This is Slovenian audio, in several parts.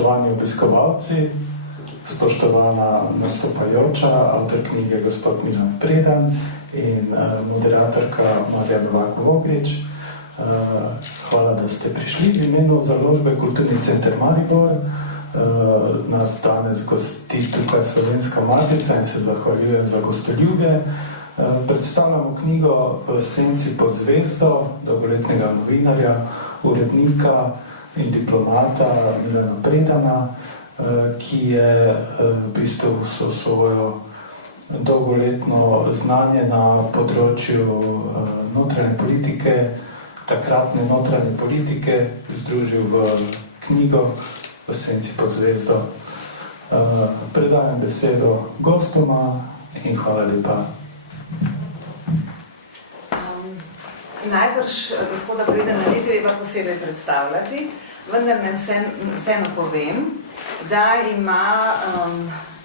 Spoštovani obiskovalci, spoštovana nastopajoča, avtor knjige gospod Milan Predan in moderatorka Marja Novak-Vogrič. Hvala, da ste prišli. V imenu založbe Kulturni center Maribor nas danes gosti tukaj Slovenska matica in se zahvaljujem za gostoljubje. Predstavljamo knjigo V senci pod zvezdo dolgoletnega novinarja, urednika in diplomata Milana Predana, ki je v bistvu svojo dolgoletno znanje na področju notranje politike, takratne notranje politike, združil v knjigo V senci pod zvezdo. Predajam besedo gostoma in hvala lepa. Najbrž gospoda Predana ni treba posebej predstavljati, vendar ne vseeno povem, da ima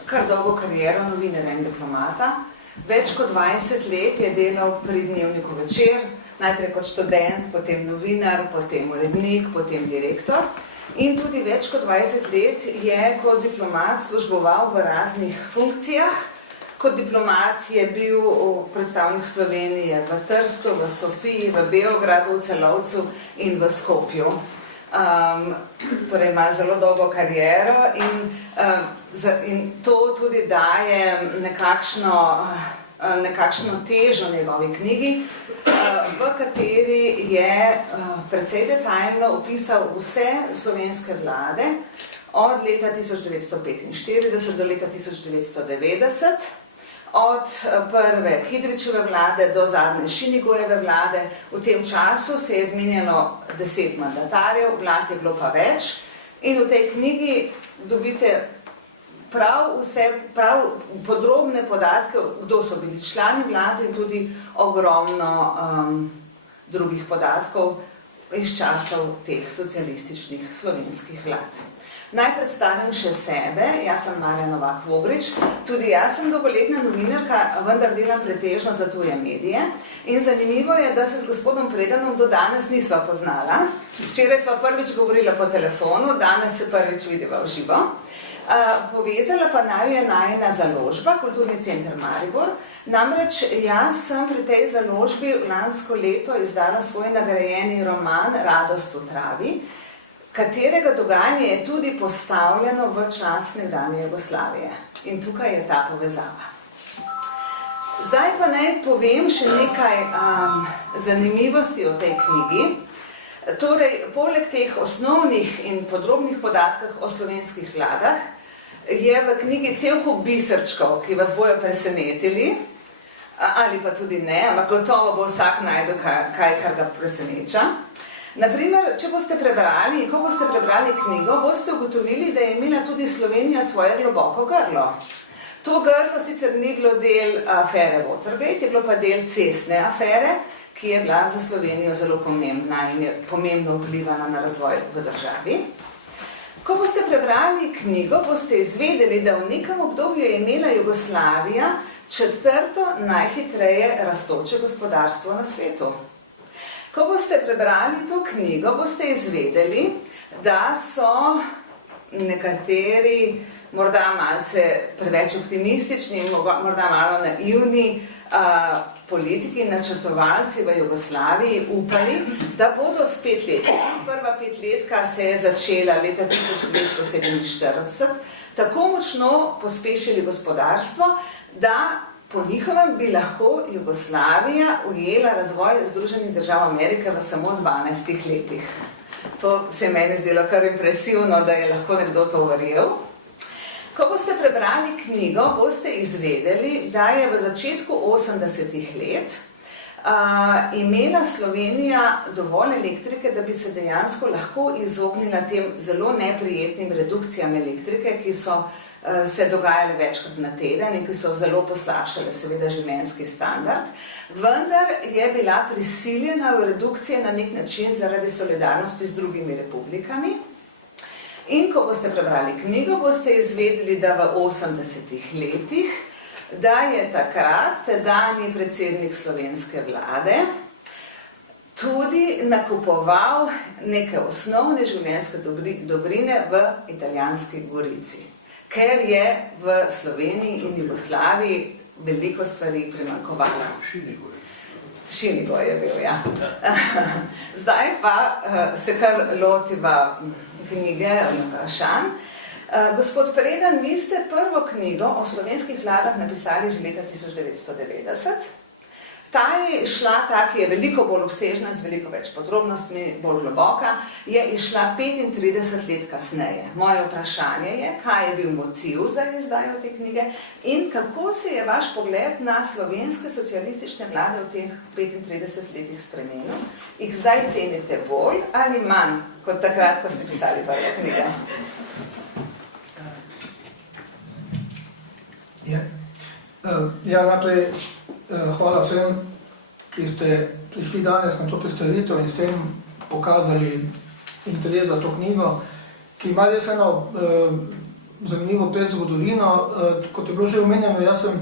kar dolgo kariero novinarja in diplomata. Več kot 20 let je delal pri Dnevniku Večer, najprej kot študent, potem novinar, potem urednik, potem direktor. In tudi več kot 20 let je kot diplomat služboval v raznih funkcijah. Kot diplomat je bil predstavnik Slovenije v Trstu, v Sofiji, v Beogradu, v Celovcu in v Skopju. Torej ima zelo dolgo kariero in to tudi daje nekakšno težo njegovi knjigi, v kateri je precej detaljno opisal vse slovenske vlade od leta 1945 do leta 1990, od prve Kidričeve vlade do zadnje Šinigojeve vlade. V tem času se je zmenjalo 10 mandatarjev, vlad je bilo pa več. In v tej knjigi dobite prav podrobne podatke, kdo so bili člani vlade in tudi ogromno drugih podatkov iz časov teh socialističnih slovenskih vlad. Naj predstavim še sebe, jaz sem Marja Novak-Vogrič, tudi jaz sem dolgoletna novinarka, vendar delam pretežno za tuje medije. In zanimivo je, da se z gospodom Predanom do danes nisva poznala. Včeraj sva prvič govorila po telefonu, danes se prvič vidiva v živo. Povezala pa naju je najina založba, Kulturni center Maribor. Namreč jaz sem pri tej založbi lansko leto izdala svoj nagrajeni roman Radost v travi, katerega dogajanje je tudi postavljeno v čas nekdanje Jugoslavije. In tukaj je ta povezava. Zdaj pa naj povem še nekaj zanimivosti o tej knjigi. Torej, poleg teh osnovnih in podrobnih podatkov o slovenskih vladah, je v knjigi cel kup biserčkov, ki vas bojo presenetili, ali pa tudi ne, ampak gotovo bo vsak našel kaj, kar ga preseneča. Naprimer, če boste prebrali, ko boste prebrali knjigo, boste ugotovili, da je imela tudi Slovenija svoje globoko grlo. To grlo sicer ni bilo del afere Watergate, je bilo pa del cestne afere, ki je bila za Slovenijo zelo pomembna in je pomembno vplivala na razvoj v državi. Ko boste prebrali knjigo, boste izvedeli, da v nekem obdobju je imela Jugoslavija 4. najhitreje rastoče gospodarstvo na svetu. Ko boste prebrali to knjigo, boste izvedeli, da so nekateri morda malce preveč optimistični, morda malo naivni politiki, načrtovalci v Jugoslaviji upali, da bodo s 5 let. Prva 5-letka se je začela leta 1947, tako močno pospešili gospodarstvo, da po njihovem bi lahko Jugoslavija ujela razvoj Združenih držav Amerike v samo 12 letih. To se je meni zdelo kar impresivno, da je lahko nekdo to verjel. Ko boste prebrali knjigo, boste izvedeli, da je v začetku 80 let imela Slovenija dovolj elektrike, da bi se dejansko lahko izognila tem zelo neprijetnim redukcijam elektrike, ki so se dogajale večkrat na teden in ki so zelo poslabšale seveda življenjski standard, vendar je bila prisiljena v redukcije na nek način zaradi solidarnosti z drugimi republikami. In ko boste prebrali knjigo, boste izvedeli, da v 80 letih, da je takrat tedanji predsednik slovenske vlade tudi nakupoval neke osnovne življenjske dobrine v Italijanski Gorici, ker je v Sloveniji in Jugoslaviji veliko stvari primanjkovalo. Šinigoj je bil, ja. Zdaj pa se kar lotiva knjige in vprašanj. Gospod Predan, vi ste prvo knjigo o slovenskih vladah napisali že leta 1990. Ta je šla, ta, ki je veliko bolj obsežna, z veliko več podrobnostmi, bolj globoka, je išla 35 let kasneje. Moje vprašanje je, kaj je bil motiv za izdajo te knjige in kako se je vaš pogled na slovenske socialistične vlade v teh 35 letih spremenil? Jih zdaj cenite bolj ali manj, kot takrat, ko ste pisali prvo knjigo? Ja, najprej hvala vsem, ki ste prišli danes na to predstavitev in s tem pokazali interes za to knjigo, ki ima res eno zanimivo predzgodovino. Kot je bilo že omenjeno, jaz sem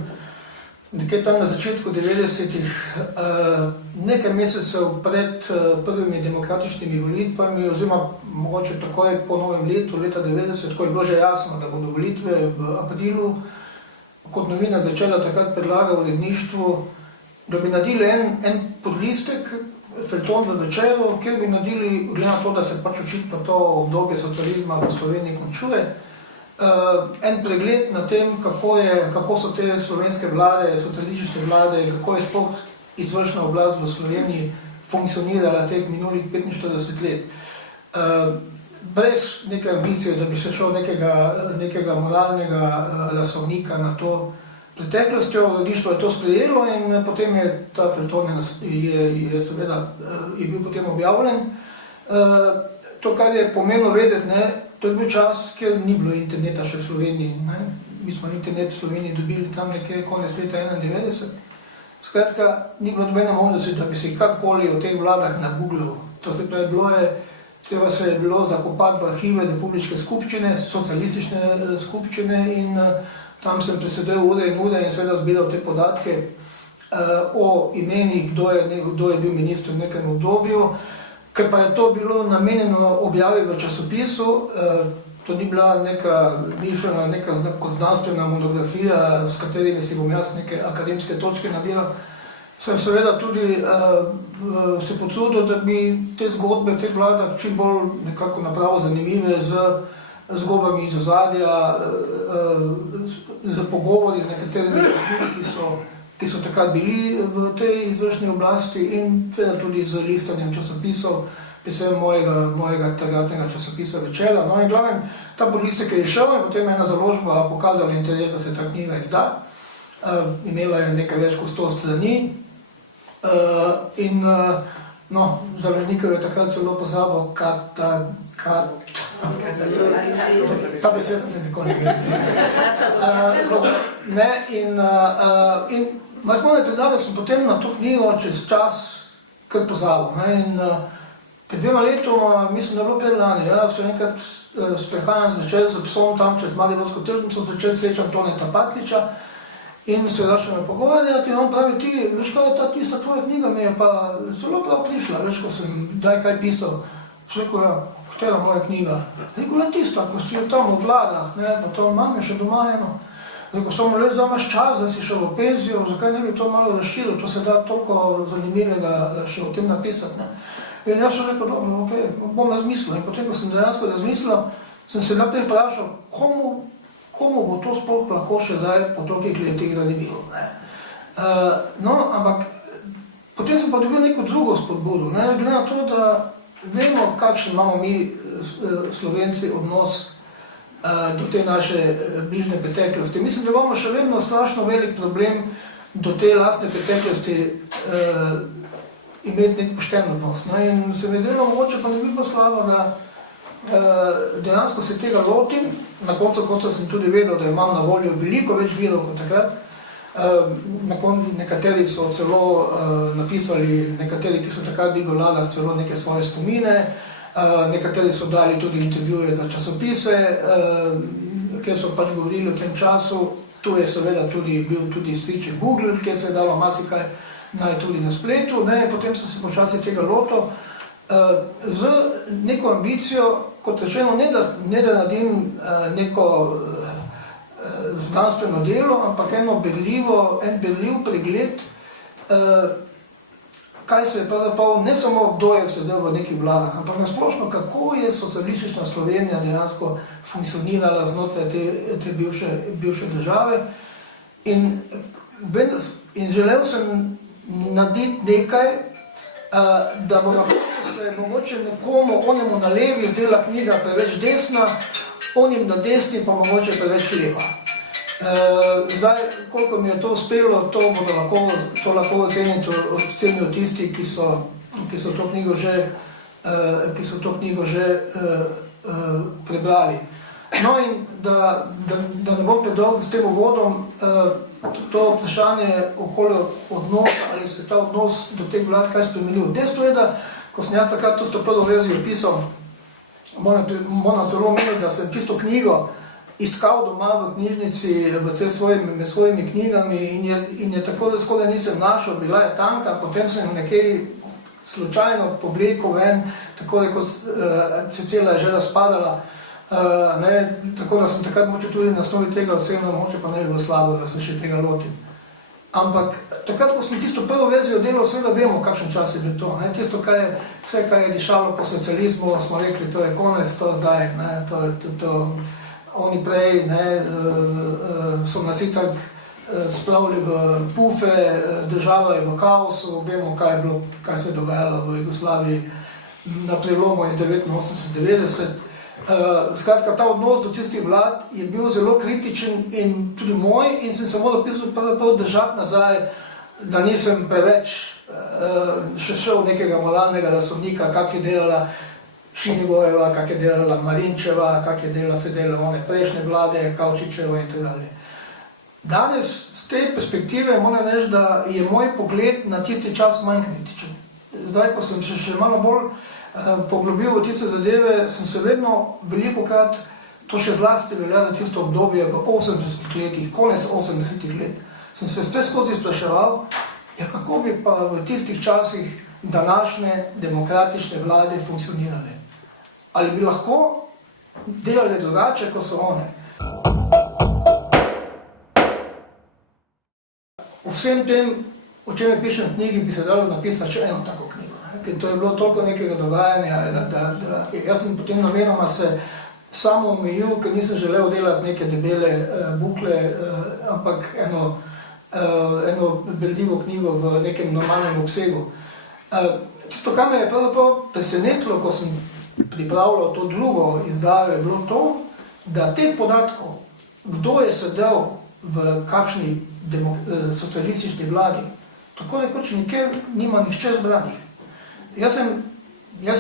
nekaj tam na začetku 90-ih, nekaj mesecev pred prvimi demokratičnimi volitvami, oziroma mogoče takoj po novem letu, leta 90, ko je bilo že jasno, da bodo volitve v aprilu, kot novinar Večera takrat predlagal uredništvu, da bi naredili en podlistek, feljton v Večeru, kjer bi naredili, glede na to, da se pač očitno to obdobje socializma v Sloveniji končuje, en pregled na tem, kako so te slovenske vlade, socialistične vlade, kako je sploh izvršna oblast v Sloveniji funkcionirala teh minulih 45 let. Brez neke ambicije, da bi se šel nekega moralnega razsodnika na to preteklostjo, uredništvo je to sprejelo in potem je ta feljton je bil potem objavljen. To, kar je pomembno vedeti, to je bil čas, kjer ni bilo interneta še v Sloveniji. Mi smo internet v Sloveniji dobili tam nekje konec leta 91. Skratka, ni bilo nobene možnosti, da bi se karkoli o teh vladah nagooglal. To se pravi, treba se je bilo zakopati v arhive Republiške skupščine, socialistične skupščine in tam sem presedel ure in ure in seveda zbiral te podatke o imenih, kdo je bil minister v nekem obdobju. Ker pa je to bilo namenjeno objavi v časopisu, to ni bila neka znanstvena monografija, s katerimi si bom jaz neke akademske točke nabiral, sem seveda tudi se potrudil, da bi te zgodbe, te vlade čim bolj nekako napravil zanimive z zgodbami iz ozadja, z pogovori z nekaterimi ljudi, ki so takrat bili v tej izvršni oblasti in seveda tudi z listanjem časopisov, predvsem mojega takratnega časopisa Večera. No in glavnem, ta podlistek je išel in potem je ena založba pokazala interes, da se ta knjiga izda. Imela je nekaj več kot 100 strani. In založnikov je takrat celo pozabil, ta beseda se nikoli ne gre. In jaz moram predati, da sem potem na to knjigo čez čas kar pozabil. In pred 2 letoma, mislim, da je bilo predlani, se enkrat sprehajam zvečer z psom tam čez Mariborsko tržnico, zvečer srečam Toneta Patliča in se začne me pogovarjati in on pravi, ti, veš, kaj je ta tista tvoja knjiga, mi je pa zelo prav prišla, veš, ko sem kaj pisal. Rekel je, katera moja knjiga? Rekel je tista, ko si tam v vladah, pa to imam je še doma eno. Rekel, samo le zdaj imaš čas, da si šel v penzijo, zakaj ne bi to malo razširil, to se da toliko zanimivega še o tem napisati. In jaz sem rekel, dobro, okej, bom razmislil. In potem, ko sem dejansko razmislil, sem se naprej vprašal, komu bo to sploh lahko še zdaj po tolikih letih zanimivo. Ampak potem sem pa dobil neko drugo spodbudo, glede na to, da vemo, kakšen imamo mi Slovenci odnos do te naše bližnje preteklosti. Mislim, da imamo še vedno strašno velik problem do te lastne preteklosti imeti nek pošten odnos. In se mi zdelo mogoče, pa ne bi bilo slabo, da dejansko se tega lotim. Na koncu sem tudi vedel, da imam na voljo veliko več virov kot takrat. Nekateri so celo napisali, nekateri, ki so takrat bili v vladah, celo neke svoje spomine, nekateri so dali tudi intervjuje za časopise, kjer so pač govorili o tem času. Tu je seveda bil tudi striček Google, kjer se je dalo marsikaj naj tudi na spletu, ne, potem sem se počasi tega lotil z neko ambicijo, kot rečeno, ne da naredim neko znanstveno delo, ampak en berljiv pregled, kaj se je pravzaprav, ne samo kdo je sedel v nekih vladah, ampak nasplošno, kako je socialistična Slovenija dejansko funkcionirala znotraj te bivše države. In želel sem narediti nekaj, da bo na koncu se mogoče nekomu, onemu na levi, zdela knjiga preveč desna, onim na desni pa mogoče preveč leva. Zdaj, koliko mi je to uspelo, to lahko ocenijo tisti, ki so to knjigo že prebrali. No in da ne bom predolg s tem uvodom, to vprašanje okoli odnosa, ali se ta odnos do teh vlad kaj spremenil. Dejstvo je, da ko sem jaz takrat to prvo verzijo pisal, moram celo omeniti, da sem tisto knjigo iskal doma v knjižnici med svojimi knjigami in je tako, da skoraj nisem našel, bila je tanka, potem sem nekaj slučajno povlekel ven, tako da kot se cela je že razpadala. Tako da sem takrat moče tudi na osnovi tega osebno, moče pa ne bi bilo slabo, da se še tega lotim. Ampak takrat, ko sem tisto prvo verzijo delal, seveda vemo, kakšen čas je bil to. Tisto, vse, kar je dišalo po socializmu, smo rekli, to je konec, to zdaj, oni prej so nas itak spravili v pufe, država je v kaosu, vemo, kaj se je dogajalo v Jugoslaviji na prelomu iz 89-90. Skratka, ta odnos do tistih vlad je bil zelo kritičen in tudi moj in sem samo dopisal držati nazaj, da nisem preveč še šel nekega moralnega razsodnika, kak je delala Šinigojeva, kak je delala Marinčeva, kak je delala one prejšnje vlade, Kavčičeva in tako dalje. Danes, z te perspektive, moram reči, da je moj pogled na tisti čas manj kritičen. Zdaj, ko sem se še malo bolj poglobil v tiste zadeve, sem se vedno velikokrat, to še zlasti velja za tisto obdobje v 80-ih letih, konec 80-ih let, sem se vse skozi spraševal, kako bi pa v tistih časih današnje demokratične vlade funkcionirale. Ali bi lahko delali drugače, kot so one. O vsem tem, o čem pišem v knjigi, bi se dalo napisati še eno tako knjigo. Ker to je bilo toliko nekega dogajanja, da jaz sem potem namenoma se samo omejil, ker nisem želel delati neke debele bukle, ampak eno berljivo knjigo v nekem normalnem obsegu. Tisto, kar me je pravzaprav presenetilo, ko sem pripravljal to drugo izdajo, je bilo to, da teh podatkov, kdo je sedel v kakšni socialistični vladi, tako rekoč nikjer nima nihče zbranih. Jaz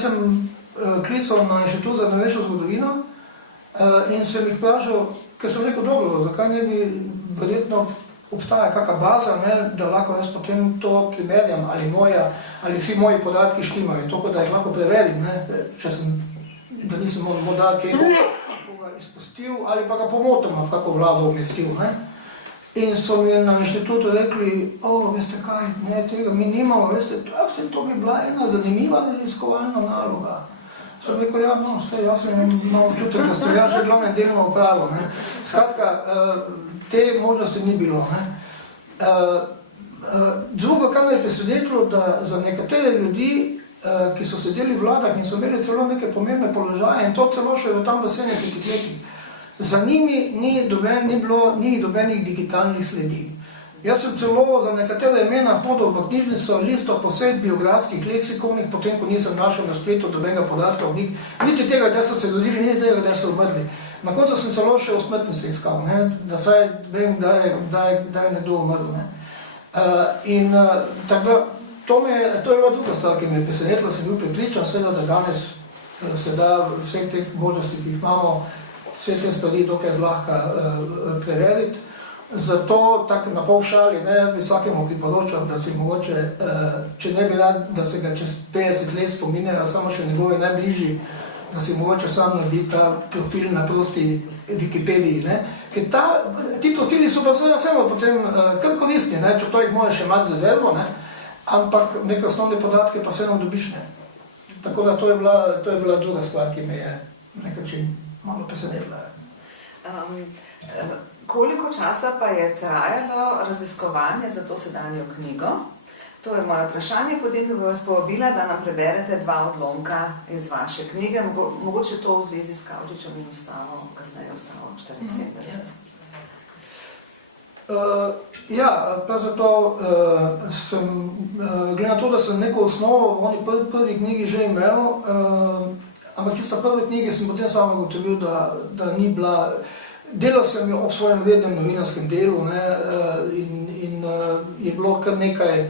sem klical na Inštitut za novejšo zgodovino in sem jih vprašal, ker sem rekel, dobro, zakaj ne bi verjetno obstaja kakšna baza, da lahko jaz potem to primerjam, ali vsi moji podatki štimajo, tako da jih lahko preverim, da nisem morda koga izpustil ali pa ga pomotoma v kako vlado umestil. In so mi na inštitutu rekli, veste kaj, tega mi nimamo, veste, to bi bila ena zanimiva raziskovalna naloga. Sem rekel, jaz sem imel občutek, da ste že glavne delno upravo. Skratka, te možnosti ni bilo. Drugo, kar me je presenetilo, da za nekatere ljudi, ki so sedeli v vladah in so imeli celo neke pomembne položaje in to celo še tam v 70-ih letih, za njimi ni bilo dobenih digitalnih sledi. Jaz sem celo za nekatera imena hodil v knjižnico, listo posebej biografskih leksikovnih, potem ko nisem našel na spletu dobenega podatka o njih, niti tega, da so se rodili, niti tega, da so umrli. Na koncu sem celo še o smrtnosti iskal, da vsaj vem, da je nekdo umrl. In tako da, to je bila druga stvar, ki me je presenetila, sem bil prepričan, seveda, da danes se da vseh teh možnosti, ki jih imamo, vse te stvari dokaj zlahka preveriti. Zato, tako na pol šali, jaz bi vsakemu priporočal, da si mogoče, če ne bi rad, da se ga čez 50 let spominjajo, samo še njegovi najbližji, da si mogoče sam naredi ta profil na prosti Wikipediji. Ker ti profili so pa vseeno potem kar koristni, čeprav jih moraš še imati z rezervo, ampak neke osnovne podatke pa vseeno dobiš, ne. Tako da to je bila druga stvar, ki me je nekaj malo presenetila. Koliko časa pa je trajalo raziskovanje za to sedanjo knjigo? To je moje vprašanje, potem bi vas povabila, da nam preberete 2 odlomka iz vaše knjige, mogoče to v zvezi s Kavčičem in Ustavo, kasneje Ustavo 74. Pravzaprav sem, glede na to, da sem neko osnovo v oni prvi knjigi že imel, ampak tista prvi knjigi sem potem samo ugotovil, da ni bila. Delal sem jo ob svojem rednem novinarskem delu, ne, in je bilo kar nekaj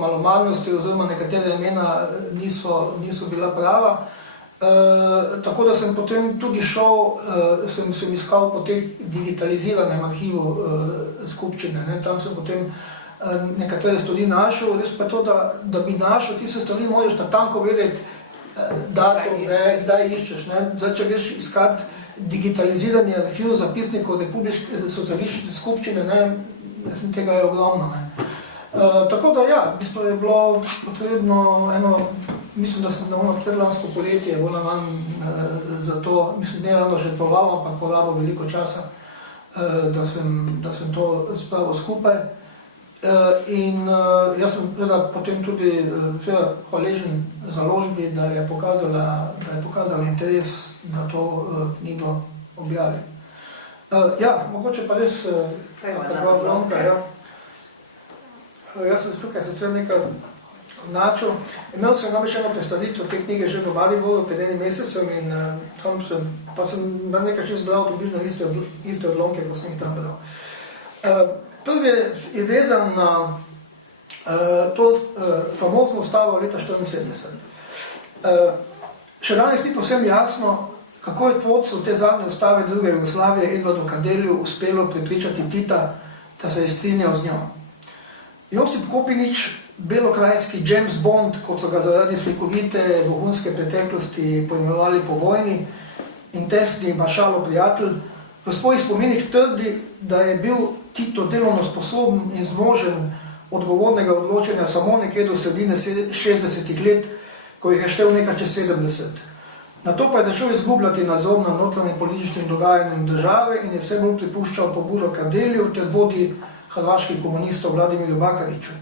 malomarnosti, oziroma nekatera imena niso bila prava. Tako da sem potem tudi šel, sem iskal po teh digitaliziranem arhivu skupščine, ne. Tam sem potem nekatere stvari našel, res pa to, da bi našel tiste stvari, moraš natanko vedeti datum, kdaj iščeš, ne. Zdaj, če greš iskat digitalizirani arhiv zapisnikov Republiške socialistične skupščine, ne, tega je ogromno, ne. Tako da ja, v bistvu je bilo potrebno mislim, da sem na predlansko poletje bolj na manj za to, mislim, ne ravno žrtvoval, ampak porabil veliko časa, da sem to spravil skupaj. In jaz sem potem tudi hvaležen založbi, da je pokazala interes, da to knjigo objavi. Mogoče pa res dva odlomka, ja. Jaz sem tukaj sicer nekaj načel. Imel sem namreč eno predstavitev te knjige že v Mariboru pred enim mesecem in tam sem na nekaj čas bral približno iste odlomke, ko sem jih tam bral. Prvi je vezan na to famozno ustavo leta 1974. Še danes ni povsem jasno, kako je tvorcu te zadnje ustave druge Jugoslavije Edvardu Kardelju uspelo prepričati Tita, da se je strinjal z njo. Josip Kopinič, belokrajski James Bond, kot so ga zaradi slikovite vohunske preteklosti poimenovali po vojni, in tesni Maršalov prijatelj, v svojih spominih trdi, da je bil Tito delovno sposoben in zmožen odgovornega odločanja samo nekje do sredine 60 let, ko jih je štel nekaj čez 70. Nato pa je začel izgubljati nadzor nad notranjim političnim dogajanjem države in je vse bolj pripuščal pobudo Kardelju ter vodi hrvaških komunistov Vladimirju Bakariću.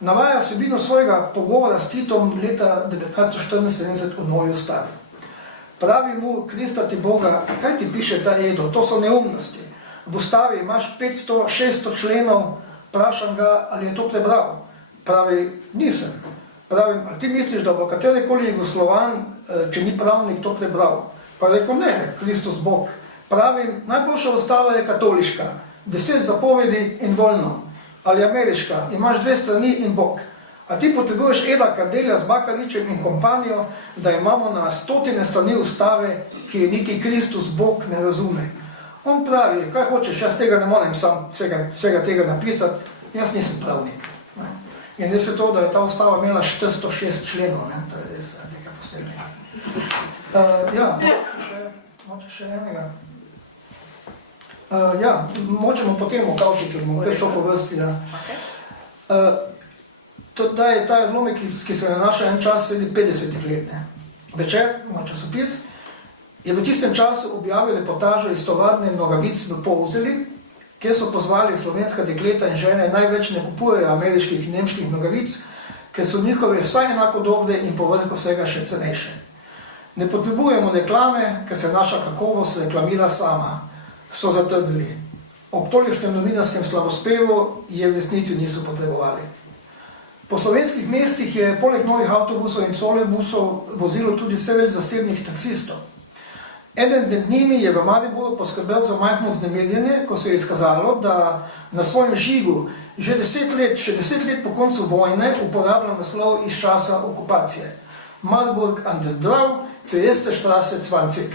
Navaja vsebino svojega pogovora s Titom leta 1974 v novi ustavi. Pravi mu, Krista ti Boga, kaj ti piše ta Edo, to so neumnosti. V ustavi imaš 500-600 členov, vprašam ga, ali je to prebral. Pravi, nisem. Pravim, ali ti misliš, da bo katerikoli Jugoslovan, če ni pravnik, to prebral? Pa rekel, ne, Kristus Bog. Pravim, najboljša ustava je katoliška, 10 zapovedi in voljno. Ali ameriška, imaš 2 strani in Bog. A ti potrebuješ Eda Kardelja z Bakarićem in kompanijo, da imamo na 100 strani ustave, ki je niti Kristus Bog ne razume. On pravi, kaj hočeš, jaz tega ne morem sam vsega tega napisati, jaz nisem pravnik. In res je to, da je ta ustava imela 406 členov, to je res nekaj posebnega. Moče še enega. Močemo potem o Kavčiču, bomo kaj šel po vrsti. Ta odlomek, ki se je nanašal en čas sredi 50 let. Večer, moj časopis, je v tistem času objavil reportažo iz tovarne Nogavic v Polzeli, kjer so pozvali slovenska dekleta in žene največ ne kupujejo ameriških in nemških nogavic, ker so njihove vsaj enako dobre in povrhu vsega še cenejše. Ne potrebujemo reklame, ker se naša kakovost reklamira sama, so zatrdili. Ob tolikšnem novinarskem slavospevu je v resnici niso potrebovali. Po slovenskih mestih je poleg novih avtobusov in trolejbusov vozilo tudi vse več zasebnih taksistov. Eden med njimi je v Mariboru poskrbel za majhno vznemirjenje, ko se je izkazalo, da na svojem žigu še 10 let po koncu vojne uporablja naslov iz časa okupacije. Marburg an der Drau, Trieste Straße 20.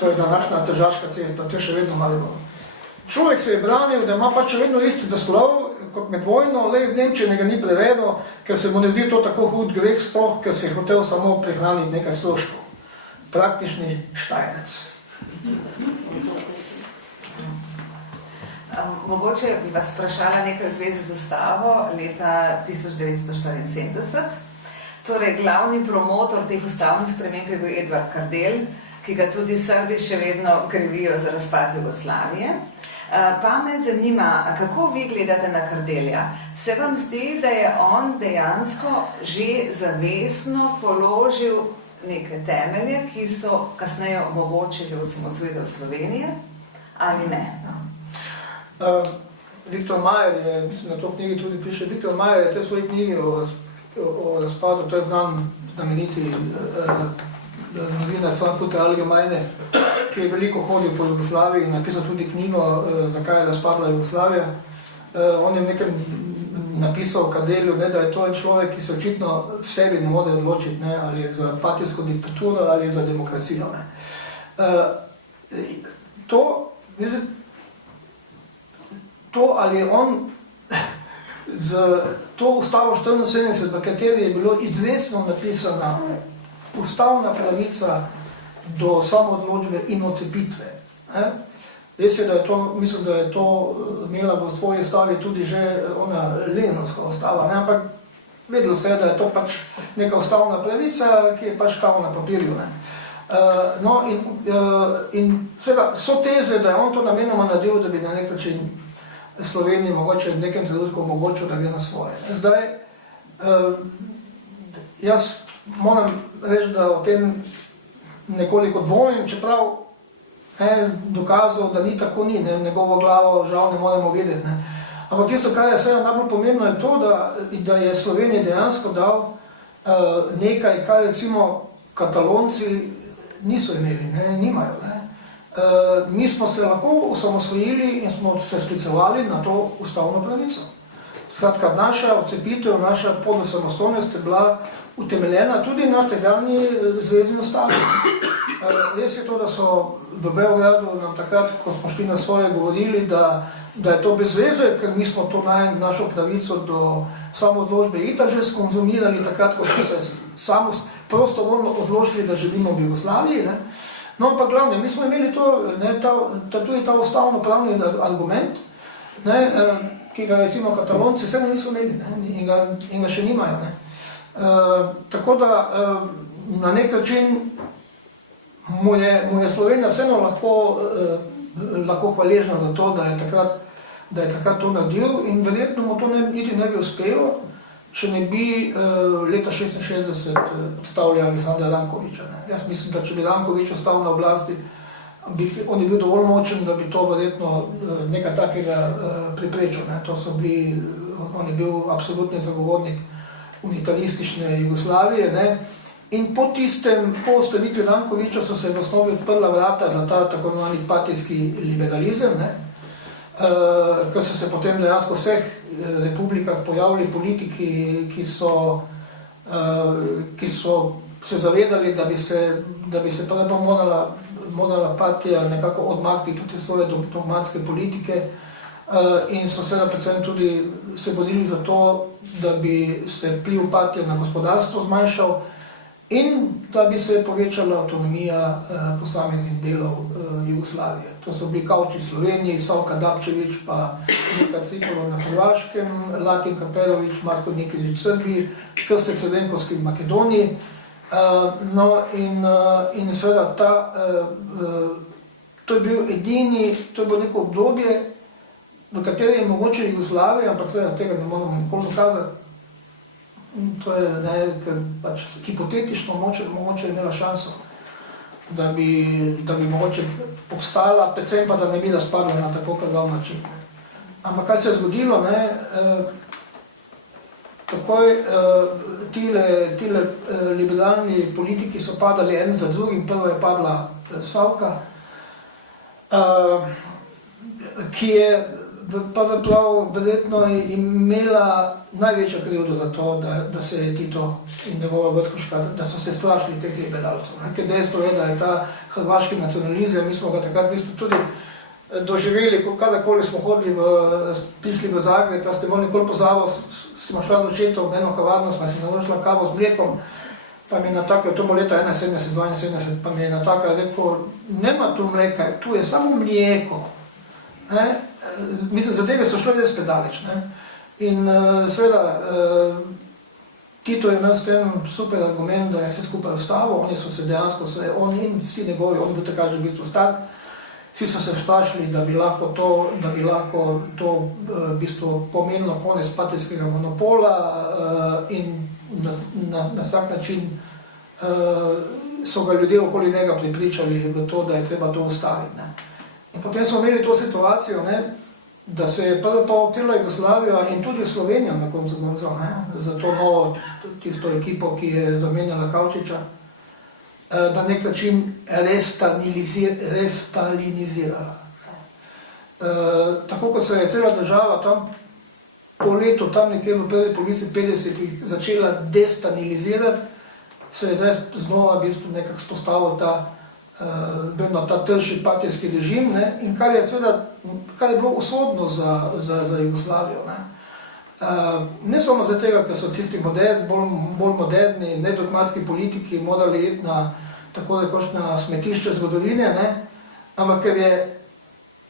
To je današnja Tržaška cesta, to je še vedno Maribor. Človek se je branil, da ima pač še vedno isti naslov, kot med vojno, le iz Nemčije ga ni prevedel, ker se mu ne zdi to tako hud greh, sploh, ker se je hotel samo prehraniti nekaj stroškov. Praktični Štajnec. Mogoče bi vas vprašala nekaj v zvezi z ustavo leta 1974. Torej, glavni promotor teh ustavnih sprememb je bil Edvard Kardelj, ki ga tudi Srbi še vedno krivijo za razpad Jugoslavije. Pa me zanima, kako vi gledate na Kardelja? Se vam zdi, da je on dejansko že zavestno položil neke temelje, ki so kasneje omogočili osamosvojitev Slovenije, ali ne? Viktor Majer je, mislim, na to knjigi tudi piše, Viktor Majer je te svoje knjige o razpadu, to je znameniti novinar Frankfurter Allgemeine, ki je veliko hodil po Jugoslaviji in napisal tudi knjigo, zakaj je razpadla Jugoslavija. On je nekaj napisal Kardelju, da je to en človek, ki se očitno v sebi ne more odločiti, ali je za partijsko diktaturo ali je za demokracijo. To, ali je on z to ustavo 74, v kateri je bilo izrecno napisana ustavna pravica do samoodločbe in odcepitve. Res je, da je to, mislim, da je to imela v svoji ustavi tudi že ona Leninovska ustava, ampak vedelo se je, da je to pač neka ustavna pravica, ki je pač kao na papirju. In seveda so teze, da je on to namenoma naredil, da bi na nek način Sloveniji mogoče v nekem trenutku omogočil, da gre na svoje. Zdaj, jaz moram reči, da o tem nekoliko dvomim, čeprav dokazal, da ni tako ni, njegovo glavo žal ne moremo videti. Ampak tisto, kar je seveda najbolj pomembno, je to, da je Slovenija dejansko dal nekaj, kar recimo Katalonci niso imeli, nimajo. Mi smo se lahko osamosvojili in smo se sklicevali na to ustavno pravico. Skratka, naša odcepitev, naša podosamostojnost je bila utemeljena tudi na tedanji zvezni ustavi. Res je to, da so v Beogradu nam takrat, ko smo šli na svoje, govorili, da je to brez veze, ker mi smo to našo pravico do samoodločbe itak že skonzumirali takrat, ko smo se prostovoljno odločili, da živimo v Jugoslaviji. No, ampak glavno, mi smo imeli tudi ta ustavno pravni argument, ki ga recimo Katalonci vseeno niso imeli in ga še nimajo. Tako da na nek način mu je Slovenija vseeno lahko hvaležna za to, da je takrat to naredil in verjetno mu to niti ne bi uspelo, če ne bi leta 1966 odstavili Aleksandra Rankoviča. Jaz mislim, da če bi Rankovič ostal na oblasti, on je bil dovolj močen, da bi to verjetno nekaj takega preprečil. On je bil absolutni zagovornik unitaristične Jugoslavije. In po ustavitvi Rankoviča so se v osnovi odprla vrata za ta tako imenovani partijski liberalizem, ker so se potem dejansko v vseh republikah pojavili politiki, ki so se zavedali, da bi se prvo morala partija nekako odmakniti tudi svoje dogmatske politike in so seveda predvsem tudi se borili za to, da bi se vpliv partije na gospodarstvo zmanjšal in da bi se povečala avtonomija posameznih delov Jugoslavije. To so bili Kavčič v Sloveniji, Savka Dabčević, pa Luka Cipolo na Hrvaškem, Latin Kaperović, Marko Nikizić v Srbiji, Krste Crvenkovski v Makedoniji. In seveda to je bilo neko obdobje, v kateri je mogoče Jugoslavija, ampak seveda tega ne moramo nikoli dokazati. To je pač hipotetično mogoče imela šanso, da bi mogoče obstala, predvsem pa da ne bi razpadla na tako krvav način. Ampak kaj se je zgodilo, takoj tile liberalni politiki so padali en za drugim. Prvo je padla Savka, ki je pravzaprav verjetno imela največjo krivdo za to, da se je Tito in njegova vrhuška, da so se strašili teh liberalcev. Ker dejstvo je, da je ta hrvaški nacionalizem, mi smo ga takrat v bistvu tudi doživeli, kadarkoli smo prišli v Zagreb, pa ste bolj nikoli pozabil, smo šla z očetom v eno kavarno, smo si naložila kavo z mlekom, pa mi je natakal, to bo leta 71, 72, pa mi je natakal rekel, nema tu mleka, tu je samo mlijeko. ne, mislim, zadeve so šle res predaleč. Ne. In seveda, Tito je imel s tem super argument, da je vse skupaj ustavil, oni so se dejansko, on in vsi njegovi, on bi tako že v bistvu star, vsi so se vstrašili, da bi lahko to v bistvu pomenilo konec partijskega monopola in na vsak način so ga ljudje okoli njega pripričali v to, da je treba to ustaviti. Ne. In potem smo imeli to situacijo, ne, da se je pravzaprav cela Jugoslavija in tudi Slovenija na koncu koncev, za to novo tisto ekipo, ki je zamenjala Kavčiča, na nek način restalinizirala. Tako kot se je cela država tam po letu, tam nekje v prvi polovici 50-ih začela destalinizirati, se je zdaj znova v bistvu nekako spostavil ta trši partijski režim, ne, in kar je bilo usodno za Jugoslavijo. Ne samo zato, ker so tisti bolj moderni, nedogmatski politiki morali iti tako rekoč na smetišče zgodovine, ne, ampak ker je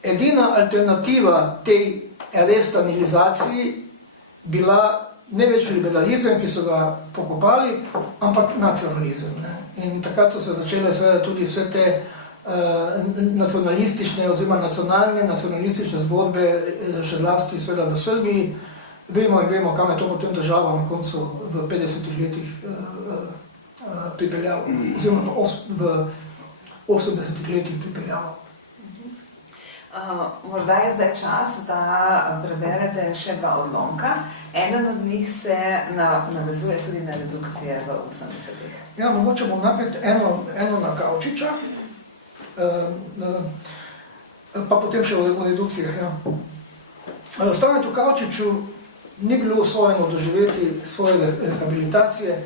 edina alternativa tej restalizaciji bila ne več liberalizem, ki so ga pokopali, ampak nacionalizem. Ne. In takrat so se začele tudi vse te nacionalistične oziroma nacionalistične zgodbe, še zlasti v Srbiji. Vemo, kam je to potem država na koncu v 50-ih letih pripeljalo, oziroma v 80-ih letih pripeljalo. Morda je zdaj čas, da preberete še dva odlomka. Eden od njih se navezuje tudi na redukcije v 80-ih. Ja, mogoče bom napet eno na Kavčiča, pa potem še o redukcijah. Ja. Stanetu Kavčiču ni bilo usvojeno doživeti svoje rehabilitacije,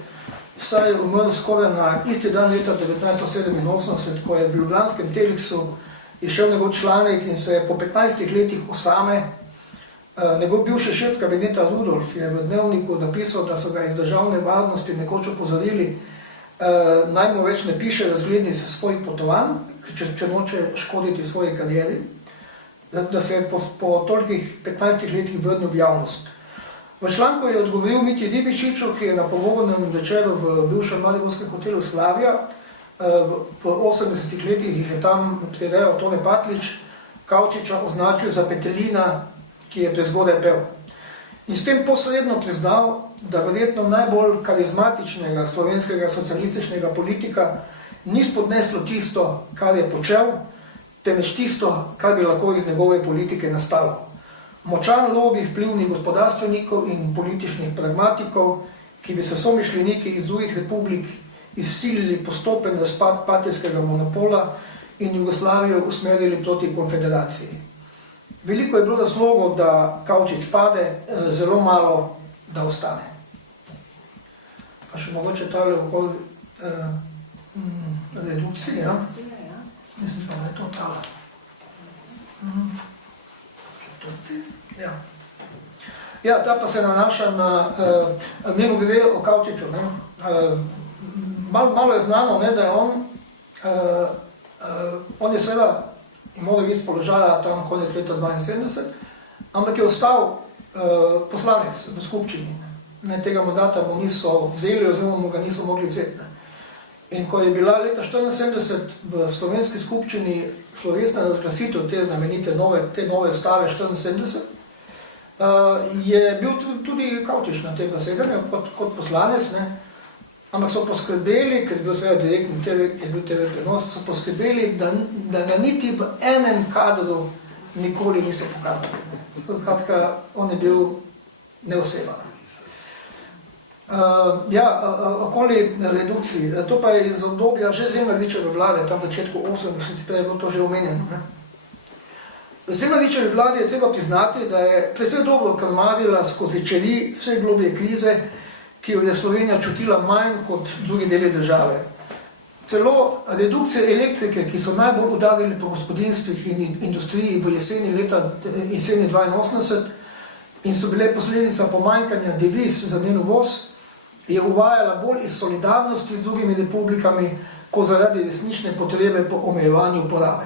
saj je umrl skoraj na isti dan leta 1987, ko je v ljubljanskem Teleksu išel njegov članek in se je po 15 letih osame, njegov bivši šef kabineta Rudolf je v dnevniku napisal, da so ga iz državne varnosti nekoč opozorili, naj mu več ne piše razglednic svojih potovanj, če noče škoditi svoji karieri, da se je po tolikih 15 letih vrnil v javnost. V članku je odgovoril Mitji Ribičiču, ki je na pogovornem večeru v bivšem mariborskem hotelu Slavija, v 80-ih letih je tam prirejal Tone Patlič, Kavčiča označil za petelina, ki je prezgodaj pel. In s tem posredno priznal, da verjetno najbolj karizmatičnega slovenskega socialističnega politika ni spodneslo tisto, kar je počel, temveč tisto, kar bi lahko iz njegove politike nastalo. Močan lobby vplivnih gospodarstvenikov in političnih pragmatikov, ki bi se somišljeniki iz drugih republik izsilili postopen razpad partijskega monopola in Jugoslavijo usmerili proti konfederaciji. Veliko je bilo razlogov, da Kavčič pade, zelo malo, da ostane. Pa še mogoče tale okoli redukcije, ja? Mislim pa, da je to tale. Ja. Ja, ta pa se nanaša na, mimo grede o Kavčiču, ne? Malo je znano, ne, da je on je seveda imel vist položaja tam konec leta 1972, ampak je ostal poslanec v skupščini. Ne, tega mandata mu niso vzeli oziroma mu ga niso mogli vzeti. Ne. In ko je bila leta 1974 v slovenski skupščini slovesna razglasitev te znamenite nove stave 1974, je bil tudi Kavčič na tem zasedanju kot poslanec, ne. Ampak so poskrbeli, ker je bil seveda direktni TV prenos, so poskrbeli, da ga niti v enem kadru nikoli niso pokazali. Skratka, on je bil neoseban. Ja, okoli redukciji. To pa je iz obdobja že Zemljaričeve vlade, tam v začetku 80, prej je bilo to že omenjeno. Zemljaričevi vladi je treba priznati, da je precej dobro krmarila skozi čeri vse globje krize, ki jo je Slovenija čutila manj kot drugi deli države. Celo redukcije elektrike, ki so najbolj udarili po gospodinstvih in industriji v jeseni 1982 in so bile posledica pomanjkanja deviz za njen uvoz, je uvajala bolj iz solidarnosti z drugimi republikami, kot zaradi resnične potrebe po omejevanju uporabe.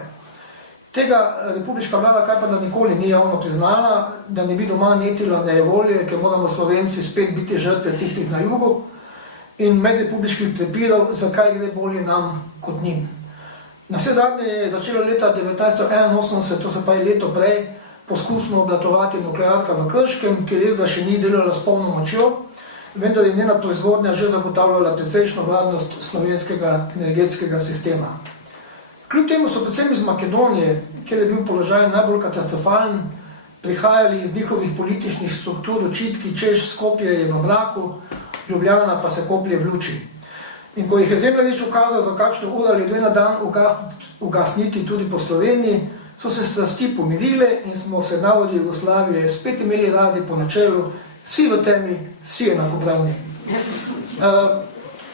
Tega republiška vlada kar pa da nikoli ni javno priznala, da ne bi doma netila nejevolje, ker moramo Slovenci spet biti žrtve tistih na jugu in medrepubliških prepirov, zakaj gre bolje nam kot njim. Na vse zadnje je začelo leta 1981, to se pa je leto prej, poskusno obratovati nuklearka v Krškem, ki res da še ni delala s polno močjo, vendar je njena proizvodnja že zagotavljala precejšno varnost slovenskega energetskega sistema. Kljub temu so predvsem iz Makedonije, kjer je bil položaj najbolj katastrofalen, prihajali iz njihovih političnih struktur očitki, češ Skopje je v mraku, Ljubljana pa se koplje v luči. In ko jih je Zemljarič ukazal za kakšno uro ali dve na dan ugasniti tudi po Sloveniji, so se strasti pomirile in smo se narodi Jugoslavije spet imeli radi po načelu vsi v temi, vsi enakopravni.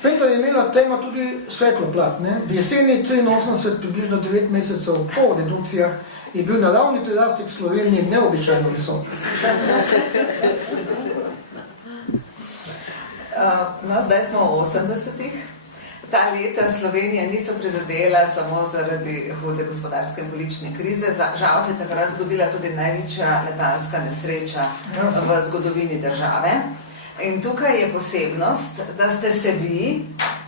Vendar je imela tema tudi svetlo plat. V jeseni 83, približno 9 mesecev po redukcijah, je bil naravni prirastek v Sloveniji neobičajno visok. No, zdaj smo v 80-ih. Ta leta Slovenija niso prizadela samo zaradi hude gospodarske in politične krize. Žal se je takrat zgodila tudi največja letalska nesreča v zgodovini države. In tukaj je posebnost, da ste se vi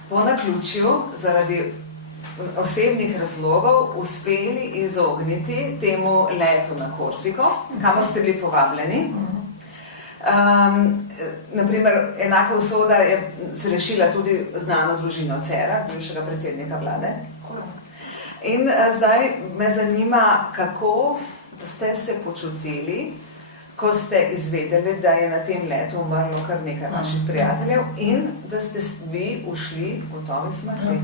po naključju zaradi osebnih razlogov uspeli izogniti temu letu na Korsiko, kamor ste bili povabljeni. Naprimer, enaka usoda je se rešila tudi znano družino Cera, bivšega predsednika vlade. In zdaj me zanima, kako ste se počutili, ko ste izvedeli, da je na tem letu umrlo kar nekaj vaših prijateljev in da ste vi ušli gotovi smrti.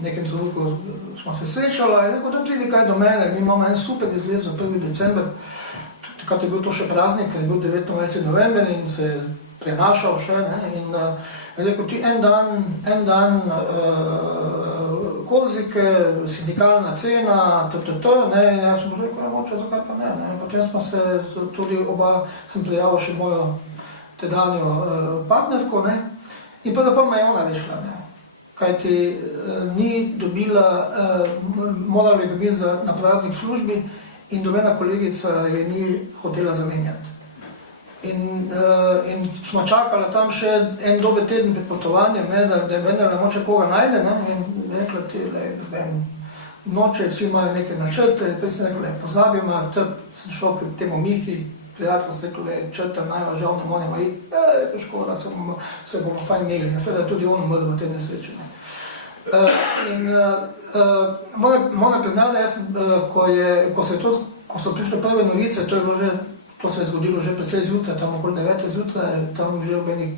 V nekem trenutku smo se srečala in rekel, da pridi kaj do mene, mi imamo en super izgled za 1. december. Takrat je bil to še praznik, ker je bil 29. november in se je prenašal še. In rekel, ti en dan Korzike, sindikalna cena, in jaz sem rekel, moče, zakaj pa ne. Potem smo se tudi oba, sem prijavil še mojo tedanjo partnerko, in pravzaprav me je ona rešila, kajti ni dobila, morala bi biti na praznik v službi in nobena kolegica je ni hotela zamenjati. In smo čakali tam še en dober teden pred potovanjem, da je vendar ne moče koga najde, in rekla ti, noče, vsi imajo neke načrte, prej sem rekla, pozabima, sem šel k temu Mihi, prijatelj sem rekel, črta žal ne moremo iti, škoda, se bomo fajn imeli, da je tudi on umrl v te nesreče. In moram priznati, da jaz, ko so prišle prve novice, to se je zgodilo že precej zjutraj, tam okoli 9. zjutraj, tam že ob enih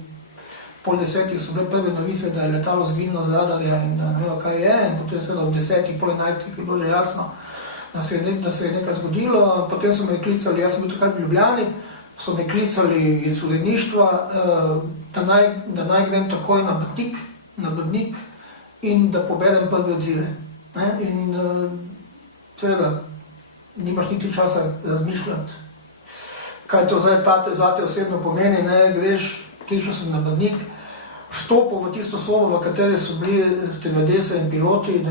9:30 so bile prve novice, da je letalo zginilo z radarja in ne vem kaj je, in potem seveda ob 10, pol 11 je bilo že jasno, da se je nekaj zgodilo. Potem so me klicali, jaz sem bil takrat v Ljubljani, so me klicali iz uredništva, da naj grem takoj na Brnik in da poberem prve odzive. In seveda nimaš niti časa razmišljati, kaj to zdaj zate osebno pomeni, greš, prišel sem na Brnik, vstopil v tisto sobo, v kateri so bili stevardese in piloti,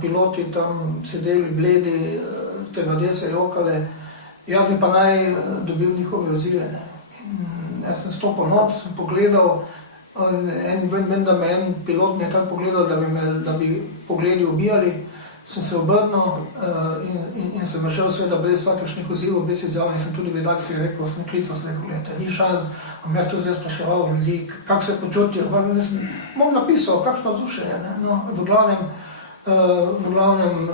piloti tam sedeli bledi, stevardese jokale, jaz bi pa naj dobil njihove odzive. Jaz sem stopil not, sem pogledal, vem, da me en pilot mi je tako pogledal, da bi pogledi ubijali, sem se obrnil in sem šel seveda brez vsakršnih odzivov, brez izjav, in sem tudi v redakciji rekel, sem klical, sem rekel, gledajte, ni šans, bom jaz to zdaj spraševal ljudi, kako se počutijo, bom napisal, kakšno vzdušje je. No, v glavnem